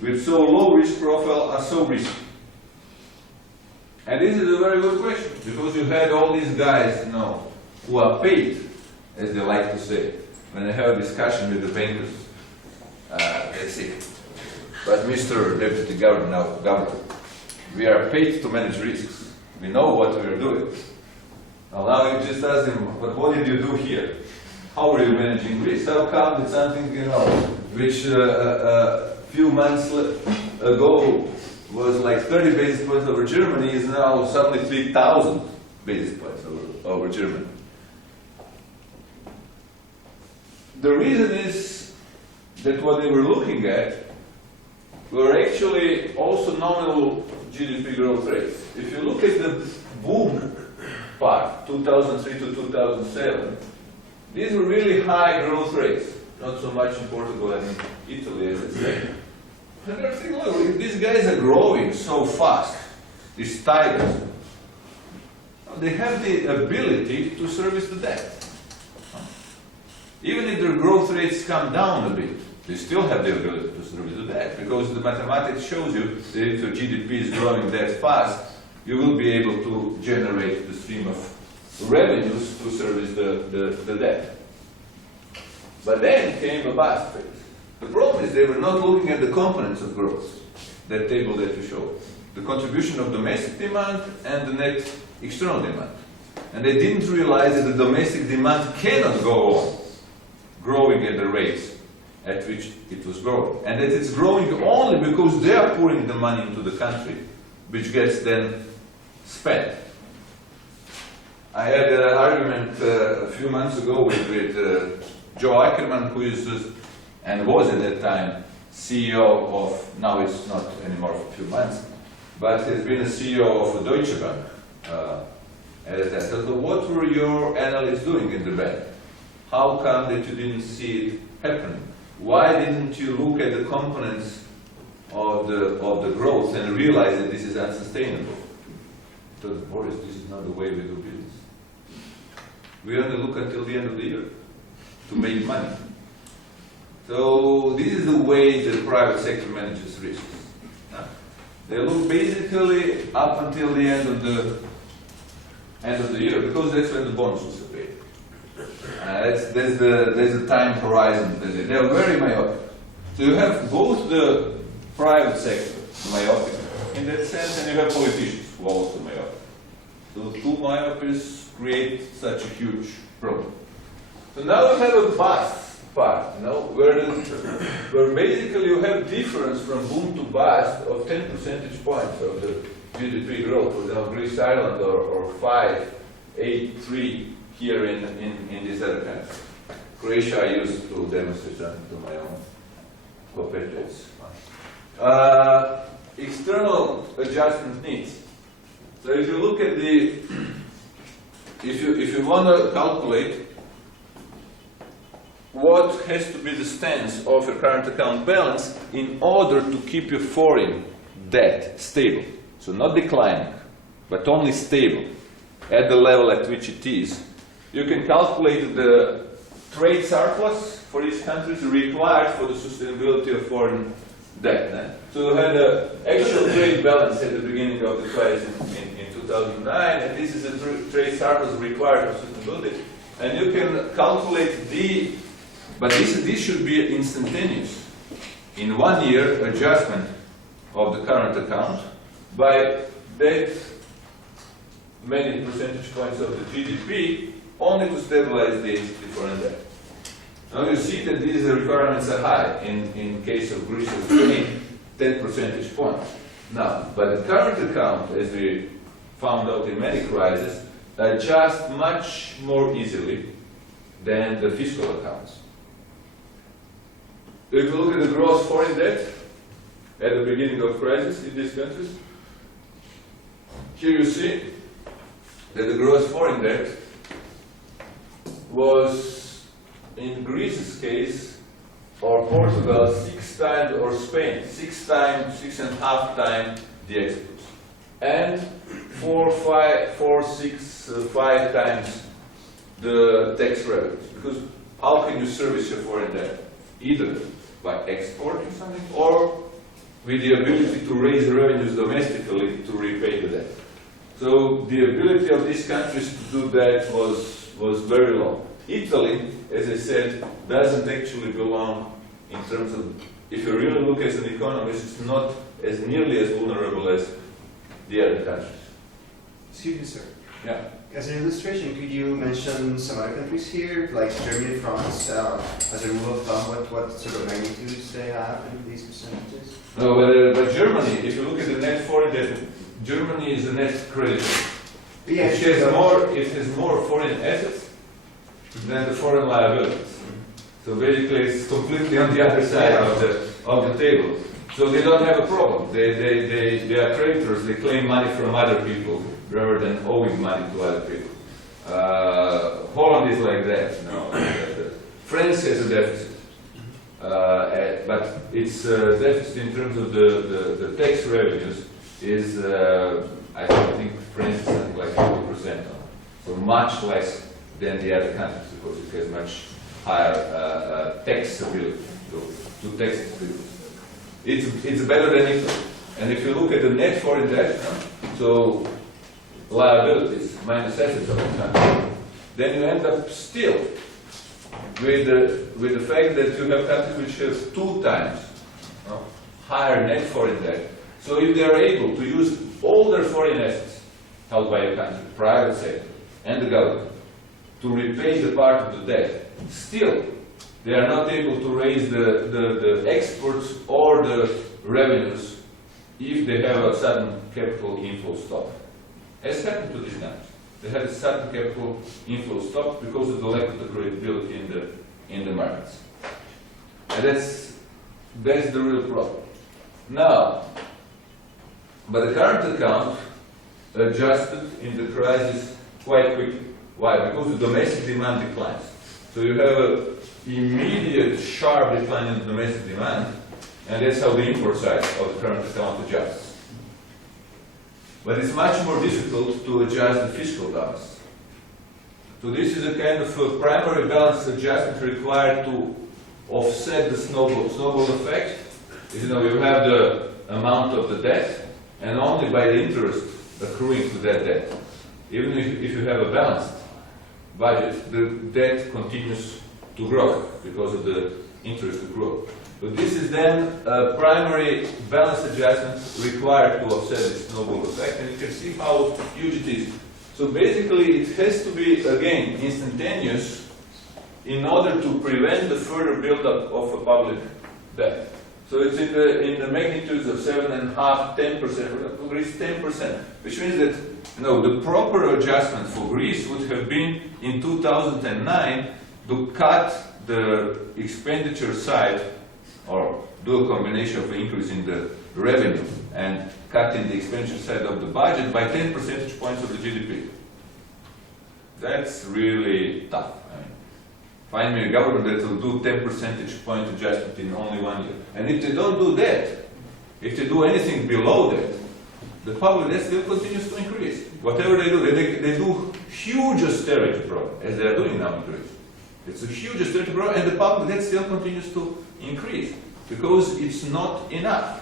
with so low risk profile, are so risky. And this is a very good question, because you had all these guys, you know, who are paid, as they like to say, when they have a discussion with the bankers. They say, but Mr. Deputy Governor, we are paid to manage risks. We know what we are doing. Now you just ask them, but what did you do here? How are you managing risks? How come that something, you know, which a few months ago was like 30 basis points over Germany is now suddenly 3,000 basis points over Germany? The reason is that what they were looking at were actually also nominal GDP growth rates. If you look at the boom part, 2003 to 2007, these were really high growth rates, not so much in Portugal and in Italy, as I say. And they're thinking, look, if these guys are growing so fast, these tigers, they have the ability to service the debt. Even if their growth rates come down a bit, they still have the ability to service the debt, because the mathematics shows you that if your GDP is growing that fast, you will be able to generate the stream of revenues to service the debt. But then came a bust phase. The problem is they were not looking at the components of growth, that table that you showed. The contribution of domestic demand and the net external demand. And they didn't realize that the domestic demand cannot go on growing at the rates at which it was growing. And that it's growing only because they are pouring the money into the country, which gets then spent. I had an argument a few months ago with Joe Ackerman, who is and was at that time CEO of, now it's not anymore for a few months, but has been a CEO of Deutsche Bank at that time. So what were your analysts doing in the bank? How come that you didn't see it happening? Why didn't you look at the components of the growth and realize that this is unsustainable? Because, Boris, this is not the way we do business. We only look until the end of the year to make money. So this is the way the private sector manages risks. They look basically up until the end of the year, because that's when the bonuses are paid. There's the time horizon. They are very myopic. So you have both the private sector myopic in that sense, and you have politicians who are also myopic. So the two myopies create such a huge problem. So now we have a bust part, you know, where basically you have difference from boom to bust of 10 percentage points of the GDP growth. For example, Greece, Ireland, or 5, 8, 3 here in these other countries. Croatia, I used to demonstrate something to my own compatriots. External adjustment needs. So if you look at the, if you want to calculate what has to be the stance of your current account balance in order to keep your foreign debt stable, so not declining, but only stable at the level at which it is, you can calculate the trade surplus for each country required for the sustainability of foreign debt. So you had the actual trade balance at the beginning of the crisis in 2009, and this is the trade surplus required for sustainability. And you can calculate the, but this should be instantaneous, in 1 year adjustment of the current account by that many percentage points of the GDP, only to stabilize the foreign debt. Now you see that these requirements are high in case of Greece or Spain, 10 percentage points. Now, but the current account, as we found out in many crises, adjusts much more easily than the fiscal accounts. If you look at the gross foreign debt at the beginning of crisis in these countries, here you see that the gross foreign debt was, in Greece's case, or Portugal, 6 times, or Spain, 6 times, 6.5 times the exports, and 5 times the tax revenues. Because how can you service your foreign debt? Either by exporting something or with the ability to raise revenues domestically to repay the debt. So the ability of these countries to do that was very low. Italy, as I said, doesn't actually belong in terms of, if you really look as an economist, it's not as nearly as vulnerable as the other countries. Excuse me, sir. Yeah. As an illustration, could you mention some other countries here, like Germany, France, as a rule of thumb, what sort of magnitudes they have in these percentages? No, but Germany, if you look at the net foreign debt, Germany is a net creditor. Yeah, It has more foreign assets than the foreign liabilities. So basically, it's completely on the other side of the table. So they don't have a problem. They are creditors. They claim money from other people rather than owing money to other people. Holland is like that. No, France has a deficit, but its deficit in terms of the tax revenues is, I think, France is something like 50%, so much less than the other countries because it has much higher tax ability to tax its people. It's better than Italy. And if you look at the net foreign debt, so liabilities minus assets of the country, then you end up still with the fact that you have countries which have 2 times higher net foreign debt. So if they are able to use all their foreign assets held by a country, private sector, and the government, to repay the part of the debt, still they are not able to raise the exports or the revenues if they have a sudden capital inflow stop. As happened to these countries. They had a sudden capital inflow stop because of the lack of the credibility in the markets. And that's the real problem. Now, but the current account adjusted in the crisis quite quickly. Why? Because the domestic demand declines. So you have an immediate sharp decline in the domestic demand, and that's how the import side of the current account adjusts. But it's much more difficult to adjust the fiscal balance. So this is a kind of a primary balance adjustment required to offset the snowball effect. You know, you have the amount of the debt, and only by the interest accruing to that debt. Even if you have a balanced budget, the debt continues to grow because of the interest accrual. But this is then a primary balance adjustment required to offset the snowball effect, and you can see how huge it is. So basically, it has to be, again, instantaneous in order to prevent the further buildup of a public debt. So it's in the magnitudes of 7.5%, 10%, for Greece 10%, which means that the proper adjustment for Greece would have been in 2009 to cut the expenditure side, or do a combination of increase in the revenue and cutting the expenditure side of the budget by 10 percentage points of the GDP. That's really tough. Find me a government that will do 10 percentage point adjustment in only 1 year. And if they don't do that, if they do anything below that, the public debt still continues to increase. Whatever they do, they do huge austerity program, as they are doing now in Greece. It's a huge austerity program, and the public debt still continues to increase because it's not enough.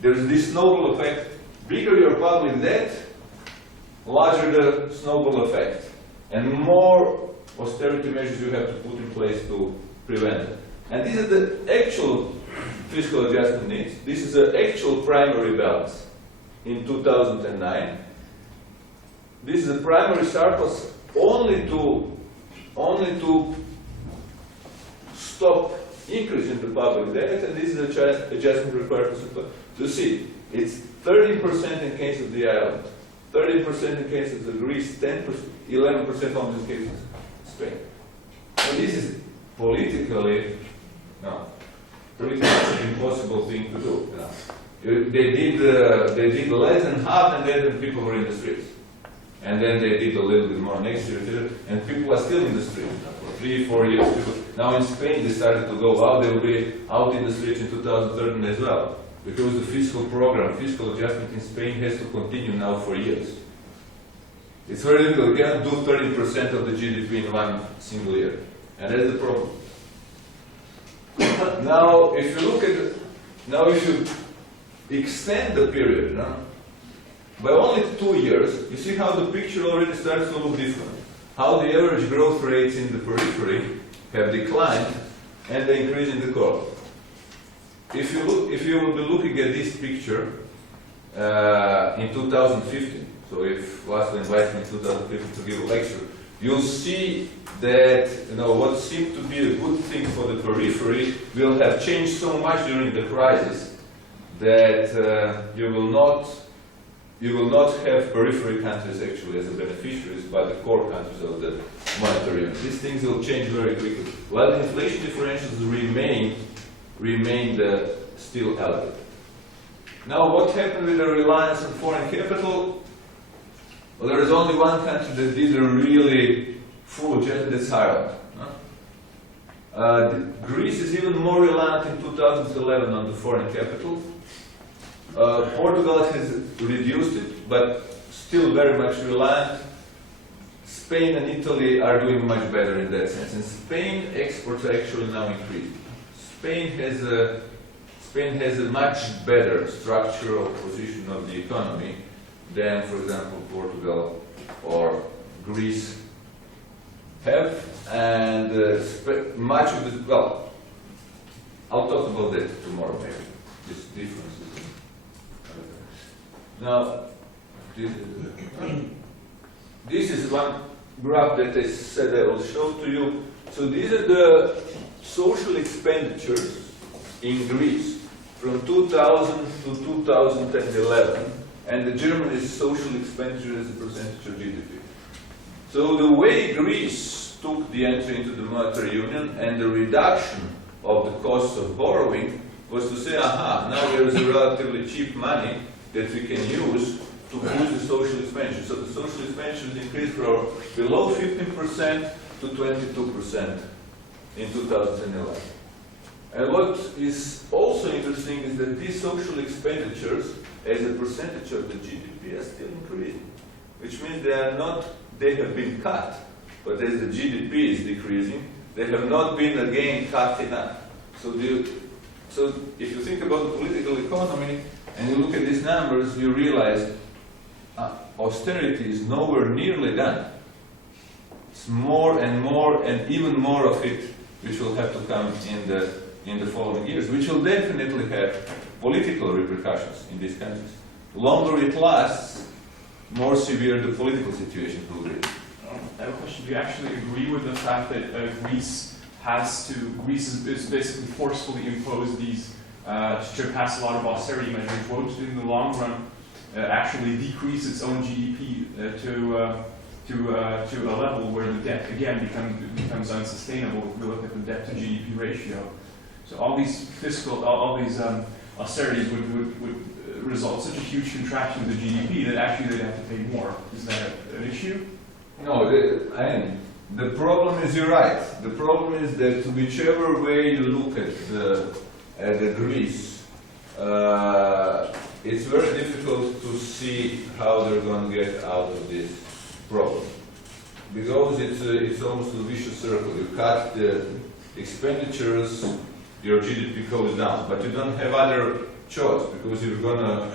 There's this snowball effect. Bigger your public debt, larger the snowball effect, and more austerity measures you have to put in place to prevent it. And these are the actual fiscal adjustment needs. This is the actual primary balance in 2009. This is a primary surplus only to stop increase in the public debt, and this is the adjustment required to supply. So see, it's 13% in case of the island, 13% in case of the Greece, 10%, 11% on the case of Spain. So this is politically pretty much an impossible thing to do. They did less than half, and then people were in the streets. And then they did a little bit more next year, and people are still in the streets for 3-4 years. Now in Spain they started to go out, they will be out in the streets in 2013 as well. Because the fiscal program, fiscal adjustment in Spain has to continue now for years. It's very difficult, you cannot do 30% of the GDP in one single year. And that's the problem. Now if you extend the period, by only 2 years, you see how the picture already starts to look different. How the average growth rates in the periphery have declined and the increase in the core. If you will be looking at this picture in 2015, so if Laszlo invites me in 2015 to give a lecture, you'll see that what seemed to be a good thing for the periphery will have changed so much during the crisis that you will not have periphery countries actually as the beneficiaries, but the core countries of the monetary union. These things will change very quickly. While the inflation differentials remain still elevated. Now, what happened with the reliance on foreign capital? Well, there is only one country that did a really full adjustment, that's Ireland. Greece is even more reliant in 2011 on the foreign capital. Portugal has reduced it, but still very much reliant. Spain and Italy are doing much better in that sense. In Spain, exports are actually now increasing. Spain has a much better structural position of the economy than, for example, Portugal or Greece have, and much of it, well, I'll talk about that tomorrow maybe, this differences. Now, this is one graph that I said I will show to you. So these are the social expenditures in Greece from 2000 to 2011, and the Germany's social expenditure as a percentage of GDP. So the way Greece took the entry into the monetary union and the reduction of the cost of borrowing was to say, aha, now there is a relatively cheap money that we can use to boost the social expenditure. So the social expenditure increased from below 15% to 22% in 2011. And what is also interesting is that these social expenditures as a percentage of the GDP are still increasing, which means they have been cut, but as the GDP is decreasing, they have not been again cut enough. So if you think about the political economy and you look at these numbers, you realize austerity is nowhere nearly done. It's more and more, and even more of it, which will have to come in the following years, which will definitely have political repercussions in these countries. The longer it lasts, more severe the political situation will be. I have a question. Do you actually agree with the fact that Greece is basically forcefully imposed these to pass a lot of austerity measures, which in the long run actually decrease its own GDP to a level where the debt again becomes unsustainable if we look at the debt to GDP ratio. So all these austerities would result in such a huge contraction of the GDP that actually they'd have to pay more. Is that an issue? No, the problem is, you're right. The problem is that whichever way you look at the Greece, it's very difficult to see how they're going to get out of this problem. Because it's almost a vicious circle. You cut the expenditures, your GDP goes down, but you don't have other choice, because you're going to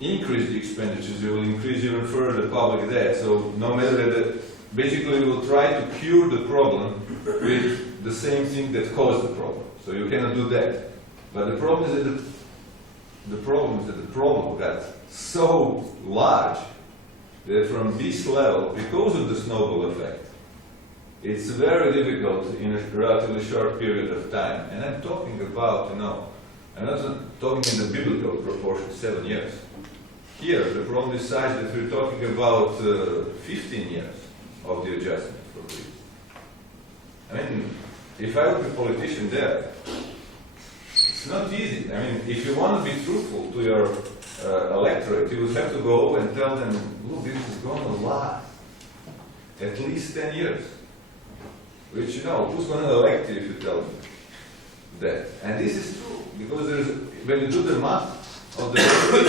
increase the expenditures, you will increase even further the public debt. So no matter that, basically you will try to cure the problem with the same thing that caused the problem. So you cannot do that. But the problem is that the problem got so large that from this level, because of the snowball effect, it's very difficult in a relatively short period of time. And I'm talking about, I'm not talking in the biblical proportion, 7 years. Here, the problem is such that we're talking about 15 years of the adjustment for Greece. I mean, if I were a politician there, It's not easy. I mean, if you want to be truthful to your electorate, you would have to go and tell them, look, this is going to last at least 10 years. Which, you know, who's going to elect you if you tell them that? And this is true, because when you do the math of the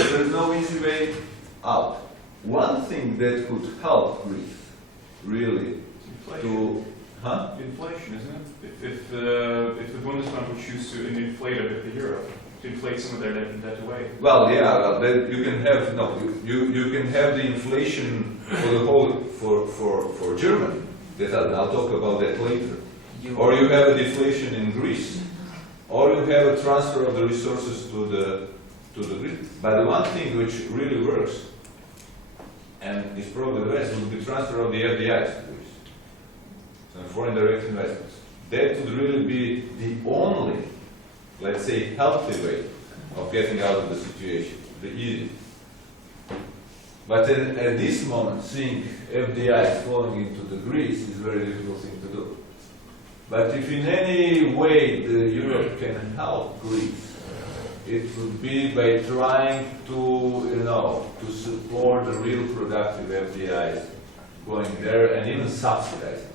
there is no easy way out. One thing that could help Greece, really, to... Huh? Inflation, isn't it? If the Bundesbank would choose to inflate a bit the euro, to inflate some of their debt away. Well, yeah, well, then you can have you can have the inflation for the whole for Germany. I'll talk about that later. Or you have a deflation in Greece, or you have a transfer of the resources to the Greece. But the one thing which really works, and is probably the best, would be transfer of the FDIs to Greece. So foreign direct investments. That would really be the only, let's say, healthy way of getting out of the situation, the easiest. But at this moment, seeing FDIs flowing into the Greece is a very difficult thing to do. But if in any way the Europe can help Greece, it would be by trying to support the real productive FDIs going there and even subsidizing.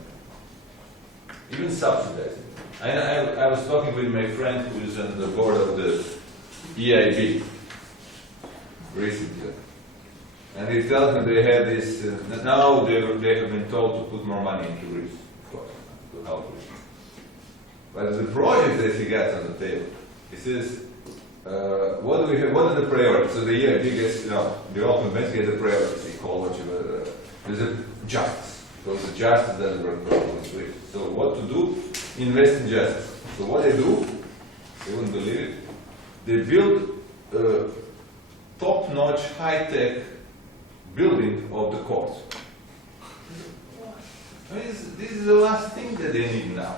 I was talking with my friend who is on the board of the EIB recently. And he tells me they had this, now they have been told to put more money into Greece, of course, to help Greece. But the project that he got on the table, he says, what do we have, what are the priorities? So the EIB gets, development banks get the priorities, they call whatever, there's a justice. Because the justice doesn't work properly in Greece. So what to do? Invest in justice. So what they do, you wouldn't believe it, they build a top-notch, high-tech building of the courts. I mean, this is the last thing that they need now.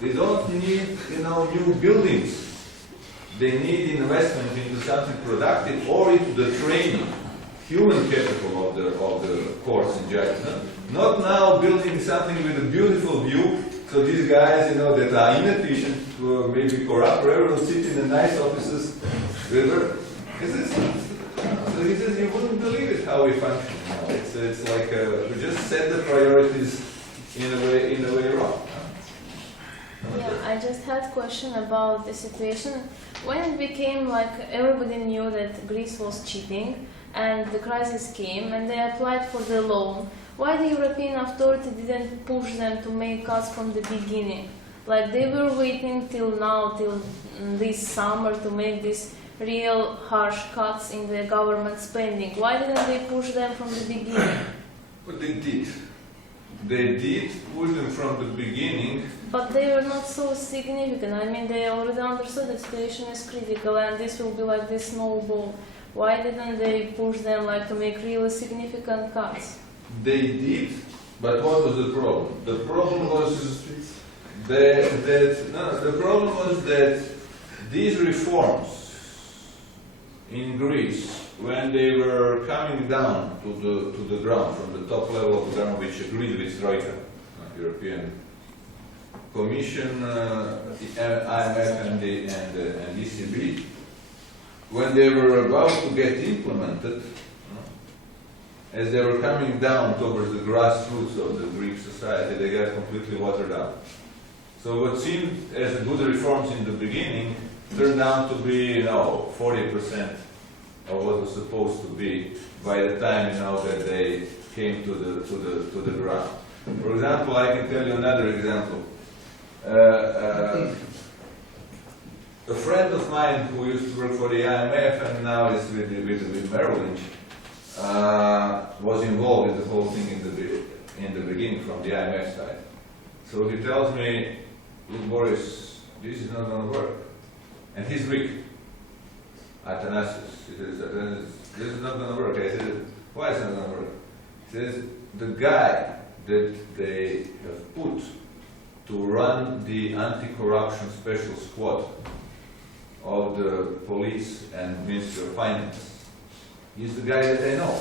They don't need, new buildings. They need investment into something productive or into the training, human capital of the courts and judges. Not now building something with a beautiful view, so these guys, that are inefficient, maybe corrupt, whatever, will sit in the nice offices. So he says, you wouldn't believe it how we function now. It's like we just set the priorities in a way wrong. Yeah, I just had a question about the situation. When it became like everybody knew that Greece was cheating and the crisis came and they applied for the loan, why the European authority didn't push them to make cuts from the beginning? Like they were waiting till now, till this summer to make these real harsh cuts in the government spending. Why didn't they push them from the beginning? But they did. They did push them from the beginning. But they were not so significant. I mean, they already understood the situation is critical and this will be like this snowball. Why didn't they push them to make really significant cuts? They did, but what was the problem? The problem was that these reforms in Greece, when they were coming down to the ground, from the top level of the ground, which agreed with Troika, European Commission, IMF and ECB, when they were about to get implemented, as they were coming down towards the grassroots of the Greek society, they got completely watered down. So what seemed as good reforms in the beginning turned out to be, 40% of what was supposed to be by the time, that they came to the ground. For example, I can tell you another example. A friend of mine who used to work for the IMF and now is with Merrill Lynch was involved in the whole thing in the beginning from the IMF side. So he tells me, look, Boris, this is not going to work. And he's Greek, Athanasius. He says, this is not going to work. I said, why is it not going to work? He says, the guy that they have put to run the anti-corruption special squad of the police and Ministry of Finance, he's the guy that I know.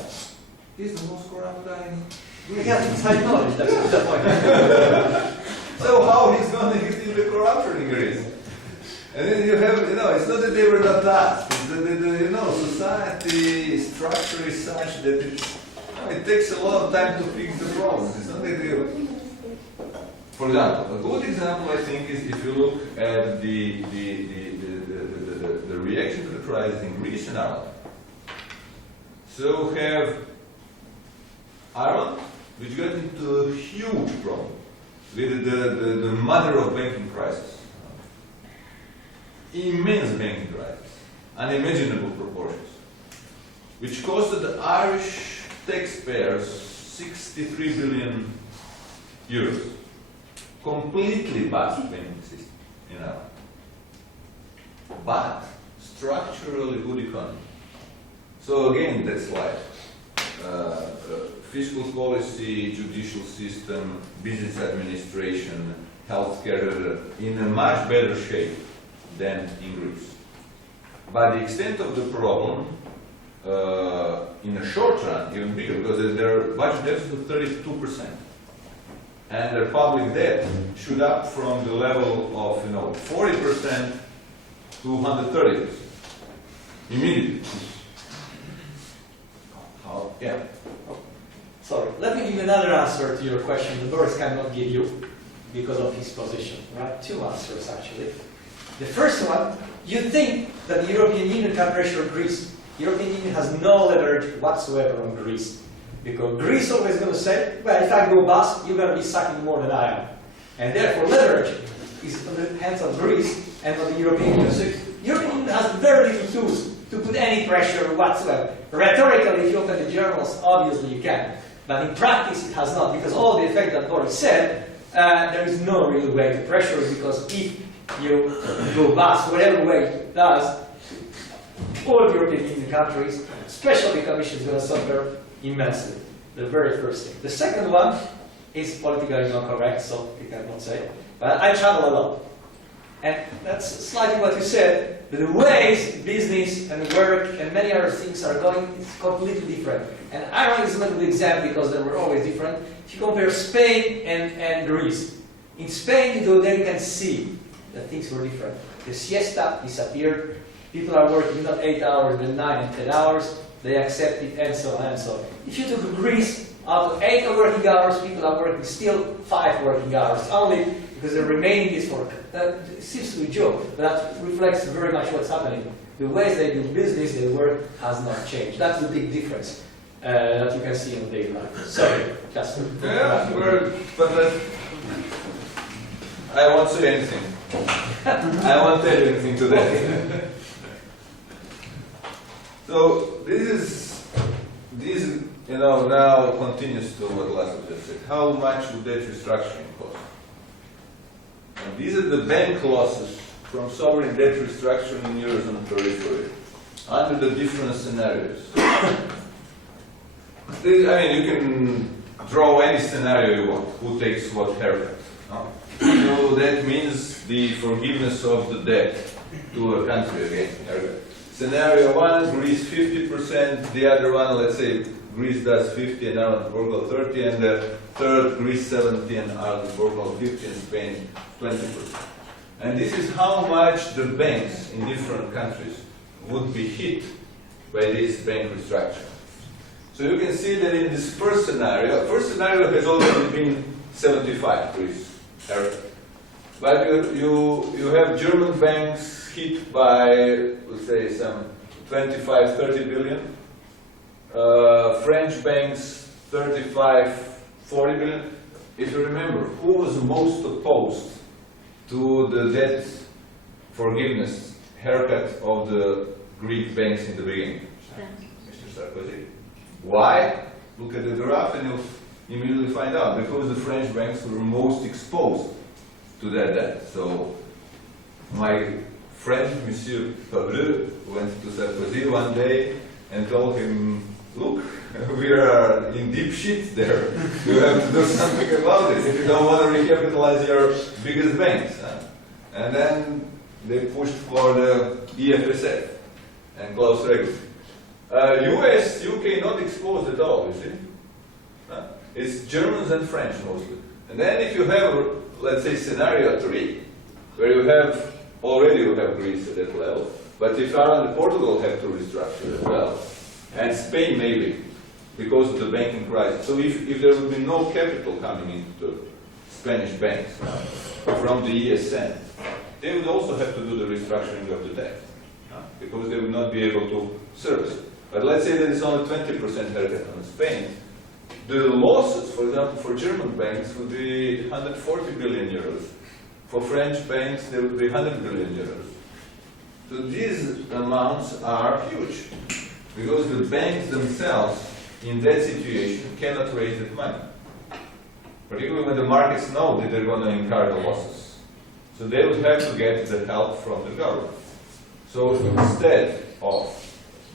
He's the most corrupt guy in Greece. He has inside knowledge, that's the point. So how he's going to get the corruption in Greece? And then you have, it's not that that they were not asked. It's that society structure is such that it takes a lot of time to fix the problems. It's not that they. For example, a good example I think is if you look at the reaction to the crisis in Greece and Ireland. So we have Ireland, which got into a huge problem with the mother of banking crisis. Immense banking crisis, unimaginable proportions, which costed the Irish taxpayers 63 billion euros. Completely bust banking system in Ireland. But structurally good economy. So again, that's why fiscal policy, judicial system, business administration, healthcare in a much better shape than in Greece. But the extent of the problem in the short run, even bigger, because their budget deficit was 32%. And their public debt shoot up from the level of 40% to 130% immediately. Oh, yeah. Oh, sorry. Let me give you another answer to your question the Boris cannot give you because of his position. Right? Two answers actually. The first one, you think that the European Union can pressure Greece. The European Union has no leverage whatsoever on Greece. Because Greece is always going to say, well, if I go bust, you're going to be sucking more than I am. And therefore, leverage is on the hands of Greece and of the European Union. So the European Union has very little tools to put any pressure whatsoever. Rhetorically, if you open the journals, obviously you can. But in practice, it has not. Because all the effect that Boris said, there is no real way to pressure it. Because if you go bust, whatever way it does, all the European Union countries, especially the Commission, is going to suffer immensely. The very first thing. The second one is politically not correct, so you cannot say. But I travel a lot. And that's slightly what you said. The ways business and work and many other things are going is completely different. And Ireland is not a good example because they were always different. If you compare Spain and Greece, in Spain you go there you can see that things were different. The siesta disappeared. People are working not 8 hours but 9 and 10 hours. They accept it, and so on and so on. If you took Greece, out of 8 working hours, people are working still 5 working hours, only because the remaining is work. That seems to be a joke, but that reflects very much what's happening. The ways they do business, they work, has not changed. That's the big difference that you can see in daily life. Sorry, just yeah, but I won't say anything. I won't tell you anything today. So this now continues to what Laszlo just said. How much would debt restructuring cost? And these are the bank losses from sovereign debt restructuring in Eurozone territory under the different scenarios. You can draw any scenario you want. Who takes what haircut? No? So that means the forgiveness of the debt to a country again. Haircut. Scenario 1, Greece 50%, the other one, let's say Greece does 50 and Ireland Portugal 30, and the third, Greece 70 and Ireland Portugal 50 and Spain 20%. And this is how much the banks in different countries would be hit by this bank restructuring. So you can see that in this first scenario has already been 75 Greece. But you have German banks hit by, let's say, some 25, 30 billion. French banks, 35, 40 billion. If you remember, who was most opposed to the debt forgiveness haircut of the Greek banks in the beginning? Mr. Sarkozy. Why? Look at the graph and you'll immediately find out. Because the French banks were most exposed to that debt. So my friend, Monsieur Fabreux, went to Sarkozy one day and told him, look, we are in deep shit there. You have to do something about it if you don't want to recapitalize your biggest banks. And then they pushed for the EFSF and Klaus Regel. US, UK not exposed at all, you see. It's Germans and French mostly. And then if you have, let's say, scenario 3, where you have already you have Greece at that level, But if Ireland and Portugal have to restructure as well, and Spain maybe, because of the banking crisis. So if there would be no capital coming into Spanish banks from the ESM, they would also have to do the restructuring of the debt, because they would not be able to service it. But let's say that it's only 20% haircut on Spain. The losses, for example, for German banks would be 140 billion euros. For French banks, there would be 100 billion euros. So these amounts are huge, because the banks themselves, in that situation, cannot raise that money. Particularly when the markets know that they're going to incur the losses. So they would have to get the help from the government. So instead of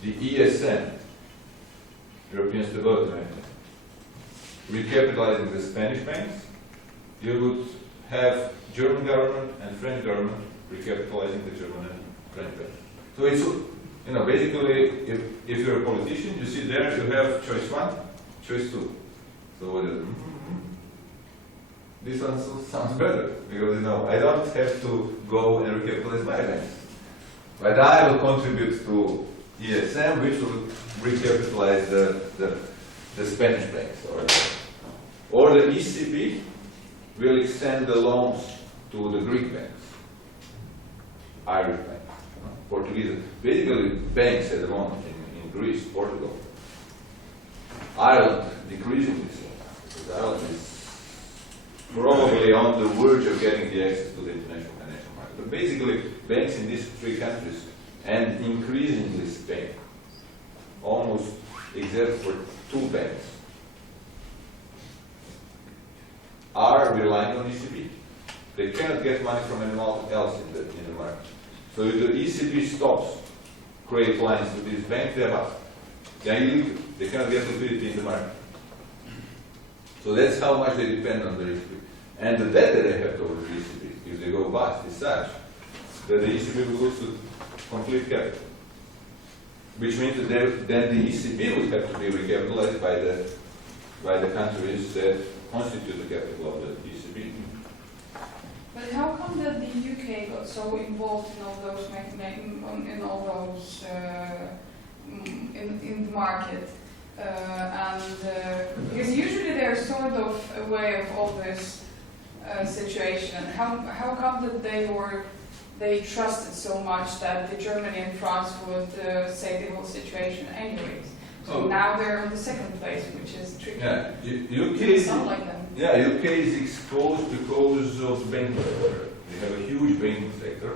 the ESM, European Stability Mechanism, recapitalizing the Spanish banks, you would have German government and French government recapitalizing the German and French banks. So it's, you know, basically, if you're a politician, you see there you have choice 1, choice 2. So what is it? This one sounds better, because, you know, I don't have to go and recapitalize my banks. But I will contribute to ESM, which will recapitalize the Spanish banks. Or the ECB will extend the loans to the Greek banks, Irish banks, Portuguese. Basically, banks at the moment in Greece, Portugal, Ireland decreasing this loan, because Ireland is probably on the verge of getting the access to the international financial market. But basically, banks in these 3 countries, and increasingly Spain, almost except for 2 banks, are relying on ECB. They cannot get money from anyone else in the market. So if the ECB stops credit lines to these banks, they are out. They are illegal. They cannot get liquidity in the market. So that's how much they depend on the ECB. And the debt that they have towards the ECB, if they go bust, is such that the ECB will lose to complete capital. Which means that then the ECB would have to be recapitalized by the countries that constitute the capital of the ECB. But how come that the UK got so involved in all those in the market? Because usually there's sort of a way of all this situation. How come that they trusted so much that the Germany and France would save the whole situation anyways? So now they're on the second place, which is tricky. Yeah, UK is exposed because of banking sector. They have a huge banking sector.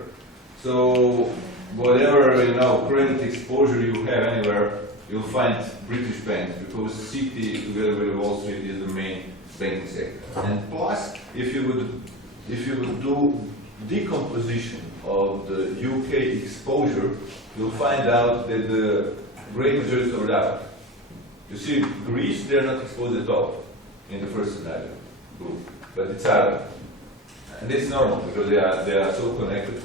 So whatever, you know, credit exposure you have anywhere, you'll find British banks, because City together with Wall Street is the main banking sector. And plus, if you would do decomposition of the UK exposure, you'll find out that the great majority of that. You see, Greece, they're not exposed at all in the first scenario group, but it's Ireland. And it's normal, because they are so connected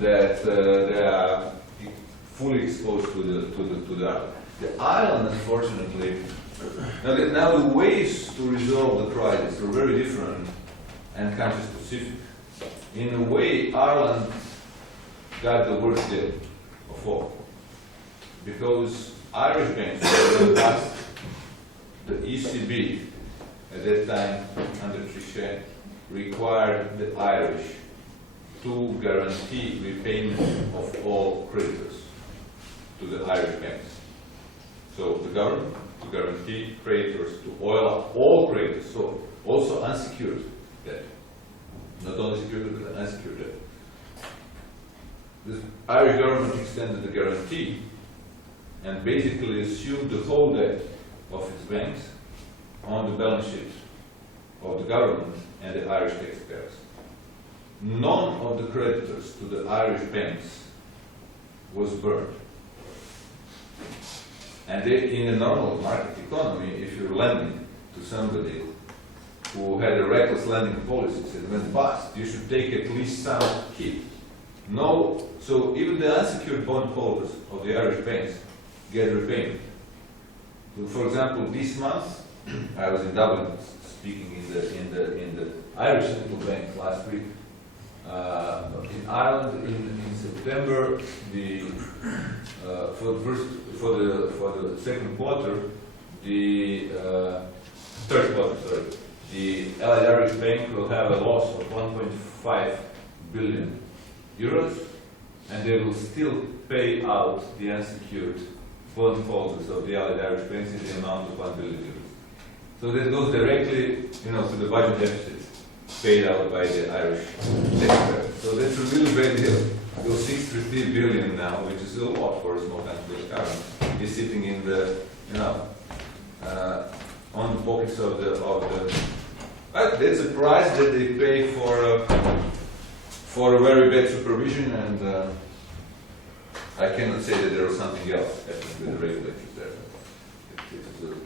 that they are fully exposed to the island. The island, unfortunately, now the ways to resolve the crisis are very different and country specific. In a way, Ireland got the worst deal of all, because Irish banks were past the ECB at that time under Trichet required the Irish to guarantee repayment of all creditors to the Irish banks. So the government to guarantee creditors to all creditors, so also unsecured debt. Not only secured, but unsecured debt. The Irish government extended the guarantee and basically assumed the whole debt of its banks on the balance sheet of the government and the Irish taxpayers. None of the creditors to the Irish banks was burned. And in a normal market economy, if you're lending to somebody who had a reckless lending policies and went bust, you should take at least some hit. No, so even the unsecured bond holders of the Irish banks get repayment. So for example, this month I was in Dublin speaking in the Irish Central Bank last week. Ireland in September, for the second quarter, the third quarter, sorry, the Allied Irish Bank will have a loss of 1.5 billion euros, and they will still pay out the unsecured bondholders of the Allied Irish Banks in the amount of 1 billion euros. So that goes directly, to the budget deficit paid out by the Irish taxpayer. So that's a really bad deal. Those 63 billion now, which is a lot for a small country like Ireland, is sitting in the, on the pockets of the. But that's a price that they pay for a very bad supervision, and I cannot say that there was something else happening with the regulators there.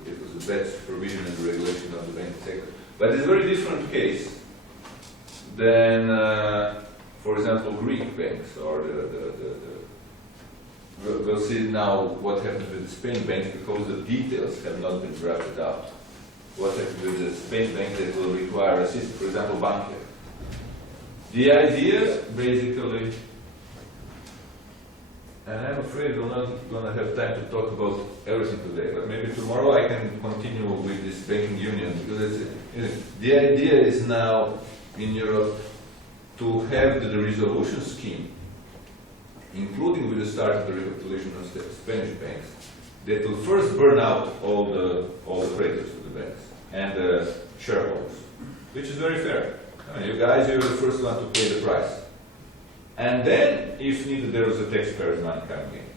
It was a bad supervision and regulation of the banking sector. But it's a very different case than, for example, Greek banks, or we'll see now what happened with the Spain banks, because the details have not been drafted out. What happened with the Spain bank that will require assistance, for example, Bankia. The idea, basically, and I'm afraid we're not going to have time to talk about everything today, but maybe tomorrow I can continue with this banking union, because the idea is now in Europe to have the resolution scheme, including with the start of the recapitalization of Spanish banks, that will first burn out all the creditors of the banks and the shareholders, which is very fair. I mean, you guys, you're the first one to pay the price. And then, if needed, there was a taxpayer's money coming in.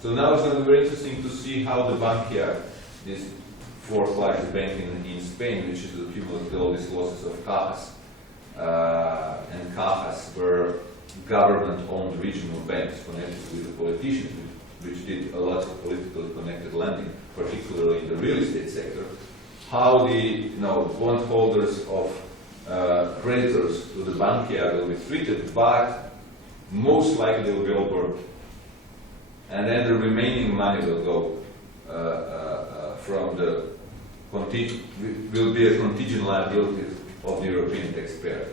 So now it's going to be very interesting to see how the Bankia, this fourth largest bank in Spain, which is accumulated all these losses of Cajas, and Cajas were government-owned regional banks connected with the politicians, which did a lot of politically connected lending, particularly in the real estate sector. How the bondholders of creditors to the Bankia will be treated, but most likely they will be all burned. And then the remaining money will go from the will be a contingent liability of the European taxpayer.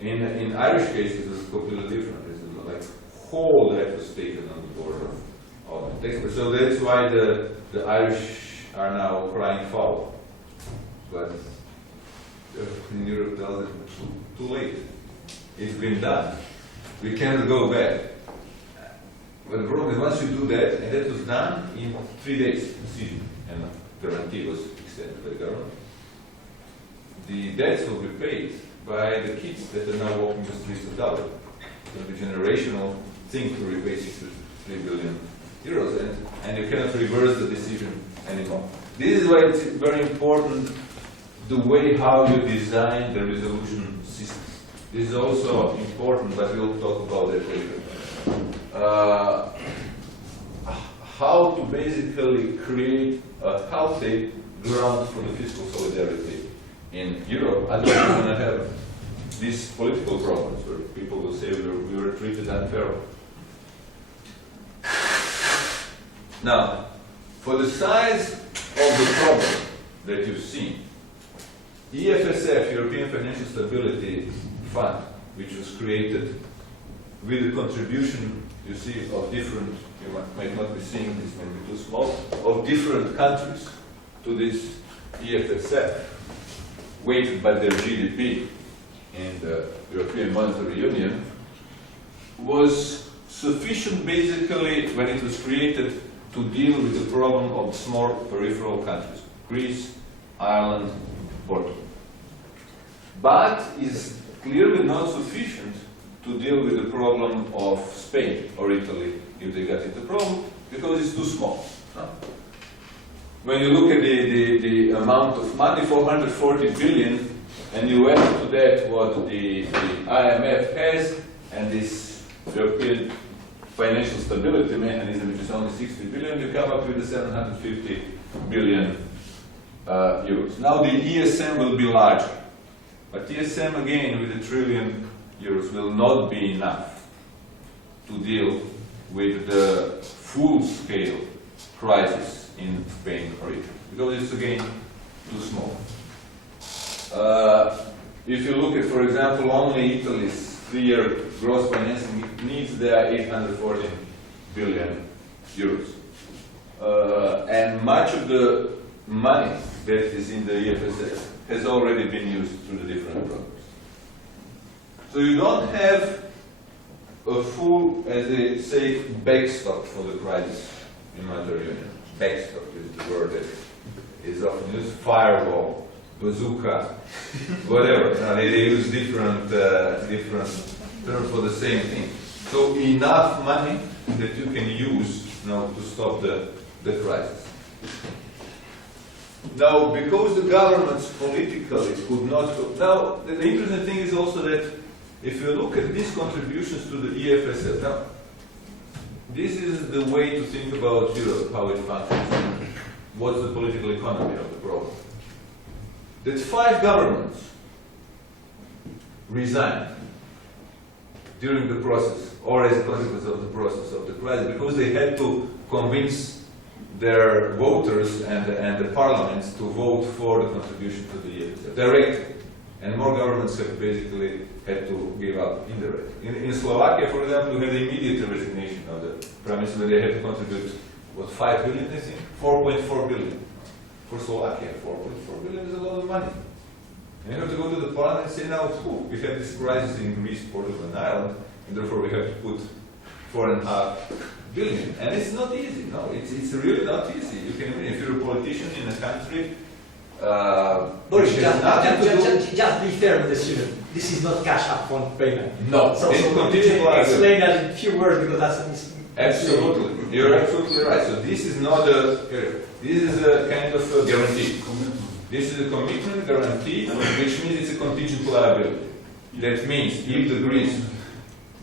In Irish cases, it's completely different. It's like whole debt was taken on the board of the taxpayer. So that's why the Irish are now crying foul. But in Europe tells it too late. It's been done. We cannot go back. But the problem is once you do that, and that was done in 3 days, decision, and guarantee was extended by the government, the debts will be paid by the kids that are now walking the streets of Dublin. It will be a generational thing to repay 63 billion euros, and you cannot reverse the decision anymore. This is why it's very important the way how you design the resolution system. This is also important, but we'll talk about that later. How to basically create a healthy ground for the fiscal solidarity in Europe. Otherwise, we're going to have these political problems where people will say we were treated unfairly. Now, for the size of the problem that you've seen, EFSF, European Financial Stability Fund, which was created with the contribution, you see, of different, you might not be seeing this, maybe too small, of different countries to this EFSF, weighted by their GDP in the European Monetary Union, was sufficient basically when it was created to deal with the problem of small peripheral countries, Greece, Ireland, Portugal. But is clearly not sufficient to deal with the problem of Spain or Italy if they get into problem, because it's too small. When you look at the amount of money, 440 billion, and you add to that what the IMF has and this European Financial Stability Mechanism, which is only 60 billion, you come up with the 750 billion euros. Now the ESM will be larger, but ESM again with $1 trillion euros will not be enough to deal with the full-scale crisis in Spain or Italy, because it's again too small. If you look at, for example, only Italy's 3-year gross financing needs, they are 814 billion euros. And much of the money that is in the EFSF has already been used through the different programs. So you don't have a full, as they say, backstop for the crisis in monetary union. Backstop is the word that is often used. Firewall, bazooka, whatever. They use different terms for the same thing. So enough money that you can use now to stop the crisis. Now, because the governments politically could not... Now, the interesting thing is also that if you look at these contributions to the EFSF, now, this is the way to think about Europe, how it functions. What's the political economy of the problem? That 5 governments resigned during the process, or as a consequence of the process of the crisis, because they had to convince their voters and the parliaments to vote for the contribution to the EFSF directly. And more governments have basically had to give up indirectly. In Slovakia, for example, we had the immediate resignation of the prime minister. They had to contribute, what, 5 billion, I think? 4.4 billion. For Slovakia, 4.4 billion is a lot of money. And you have to go to the parliament and say, now, we have this crisis in Greece, Portugal, and Ireland, and therefore we have to put 4.5 billion. And it's not easy, no, it's really not easy. You can imagine, if you're a politician in a country, Boris, just be fair with the student. This is not cash upfront payment. No, so it's contingent liability. Explain that in a few words because that's absolutely. You're absolutely right. So this is not a. This is a kind of a guarantee. This is a commitment guarantee, which means it's a contingent liability. That means if the Greece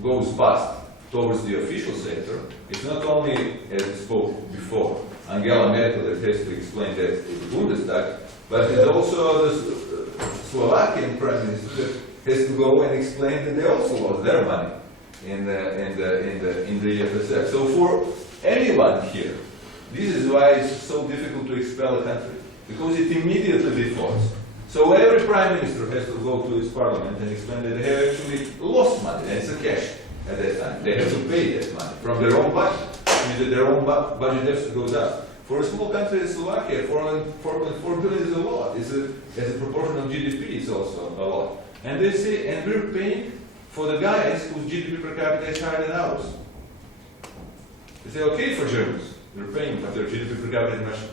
goes bust towards the official sector, it's not only, as I spoke before, Angela Merkel that has to explain that to the Bundestag, but it's also the Slovakian Prime Minister that has to go and explain that they also lost their money in the EFSF. So for anyone here, this is why it's so difficult to expel a country, because it immediately defaults. So every Prime Minister has to go to his parliament and explain that they have actually lost money, and it's a cash at that time. They have to pay that money from their own budget. It means that their own budget has to go down. For a small country as Slovakia, 4.4 billion is a lot. As a proportion of GDP, it's also a lot. And they say, and we're paying for the guys whose GDP per capita is higher than ours. They say, okay, for Germans, they're paying, but their GDP per capita is much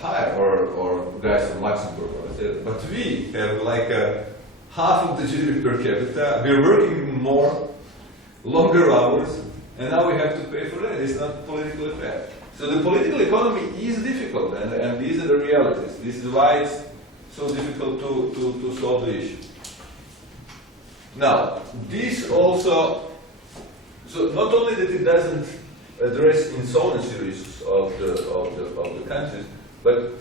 higher, or guys from Luxembourg, but we have like half of the GDP per capita. We're working more, longer hours, and now we have to pay for that. It's not politically fair. So the political economy is difficult, and these are the realities. This is why it's so difficult to solve the issue. Now, this also, so not only that it doesn't address insolvency risks of the countries, but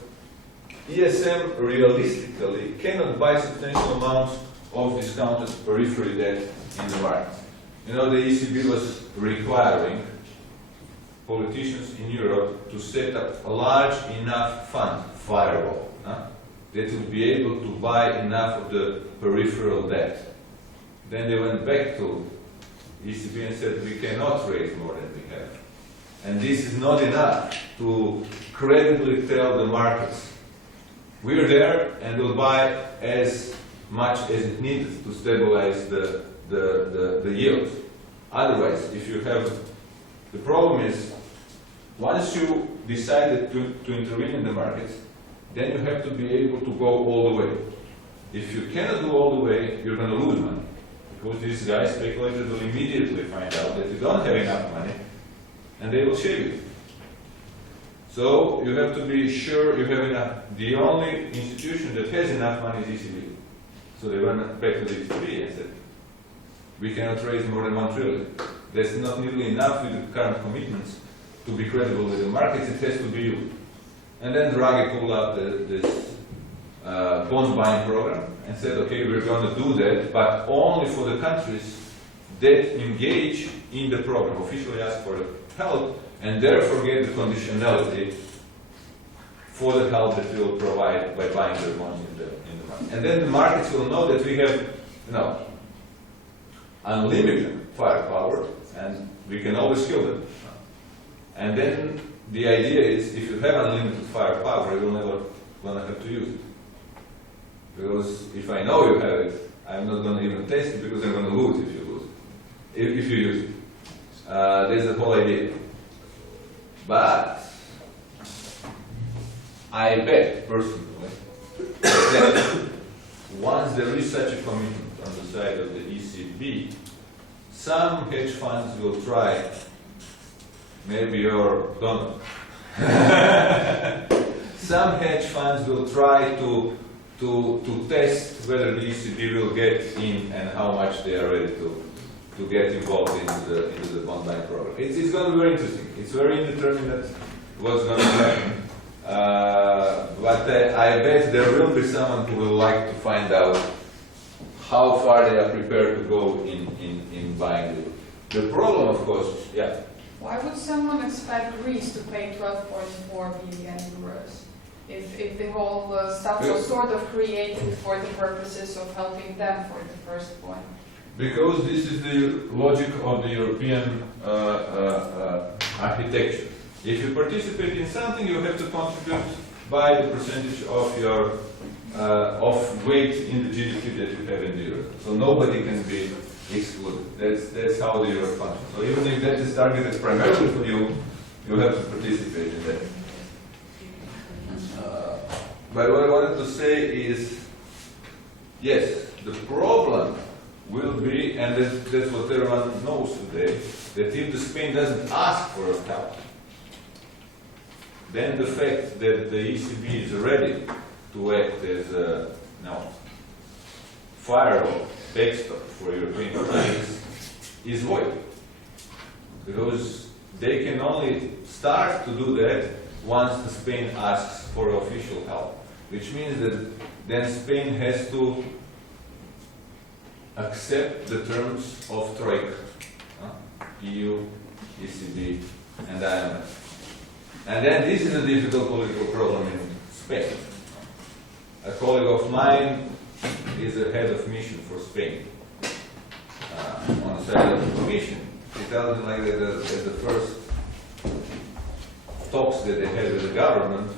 ESM realistically cannot buy substantial amounts of discounted periphery debt in the market. You know, the ECB was requiring politicians in Europe to set up a large enough fund, firewall, that would be able to buy enough of the peripheral debt. Then they went back to ECB and said, we cannot raise more than we have. And this is not enough to credibly tell the markets, we're there and we'll buy as much as it needs to stabilize the yields. Otherwise, if you have, the problem is, once you decided to intervene in the markets, then you have to be able to go all the way. If you cannot go all the way, you're going to lose money. Because these guys, speculators, will immediately find out that you don't have enough money, and they will shave you. So you have to be sure you have enough. The only institution that has enough money is ECB. So they went back to the ECB and said, we cannot raise more than 1 trillion. That's not nearly enough with the current commitments to be credible with the markets. It has to be you. And then Draghi pulled out this bond buying program and said, okay, we're going to do that, but only for the countries that engage in the program, officially ask for help, and therefore get the conditionality for the help that we will provide by buying their bonds in the market. And then the markets will know that we have, unlimited firepower, and we can always kill them. And then the idea is, if you have unlimited firepower, you will never gonna have to use it. Because if I know you have it, I'm not gonna even test it because I'm gonna lose if you lose it. If you use it. That's the whole idea. But I bet personally that once there is such a commitment on the side of the ECB, some hedge funds will try, maybe your Donald, some hedge funds will try to test whether the ECB will get in and how much they are ready to get involved into the bond buying program. It's going to be very interesting. It's very indeterminate what's going to happen. But I bet there will be someone who will like to find out how far they are prepared to go in buying it. The problem, of course, yeah. Why would someone expect Greece to pay 12.4 billion euros if the whole stuff was sort of created for the purposes of helping them for the first point? Because this is the logic of the European architecture. If you participate in something, you have to contribute by the percentage of your of weight in the GDP that you have in the euro. So nobody can be excluded. That's how the euro functions. So even if that is targeted primarily for you, you have to participate in that. But what I wanted to say is, yes, the problem will be, and that's what everyone knows today, that if the Spain doesn't ask for a help, then the fact that the ECB is ready to act as a firewall, backstop for European countries is void. Because they can only start to do that once the Spain asks for official help, which means that then Spain has to accept the terms of Troika, EU, ECB, and IMF. And then this is a difficult political problem in Spain. A colleague of mine is the head of mission for Spain. On the side of the commission, he tells me like that at the first talks that they had with the government,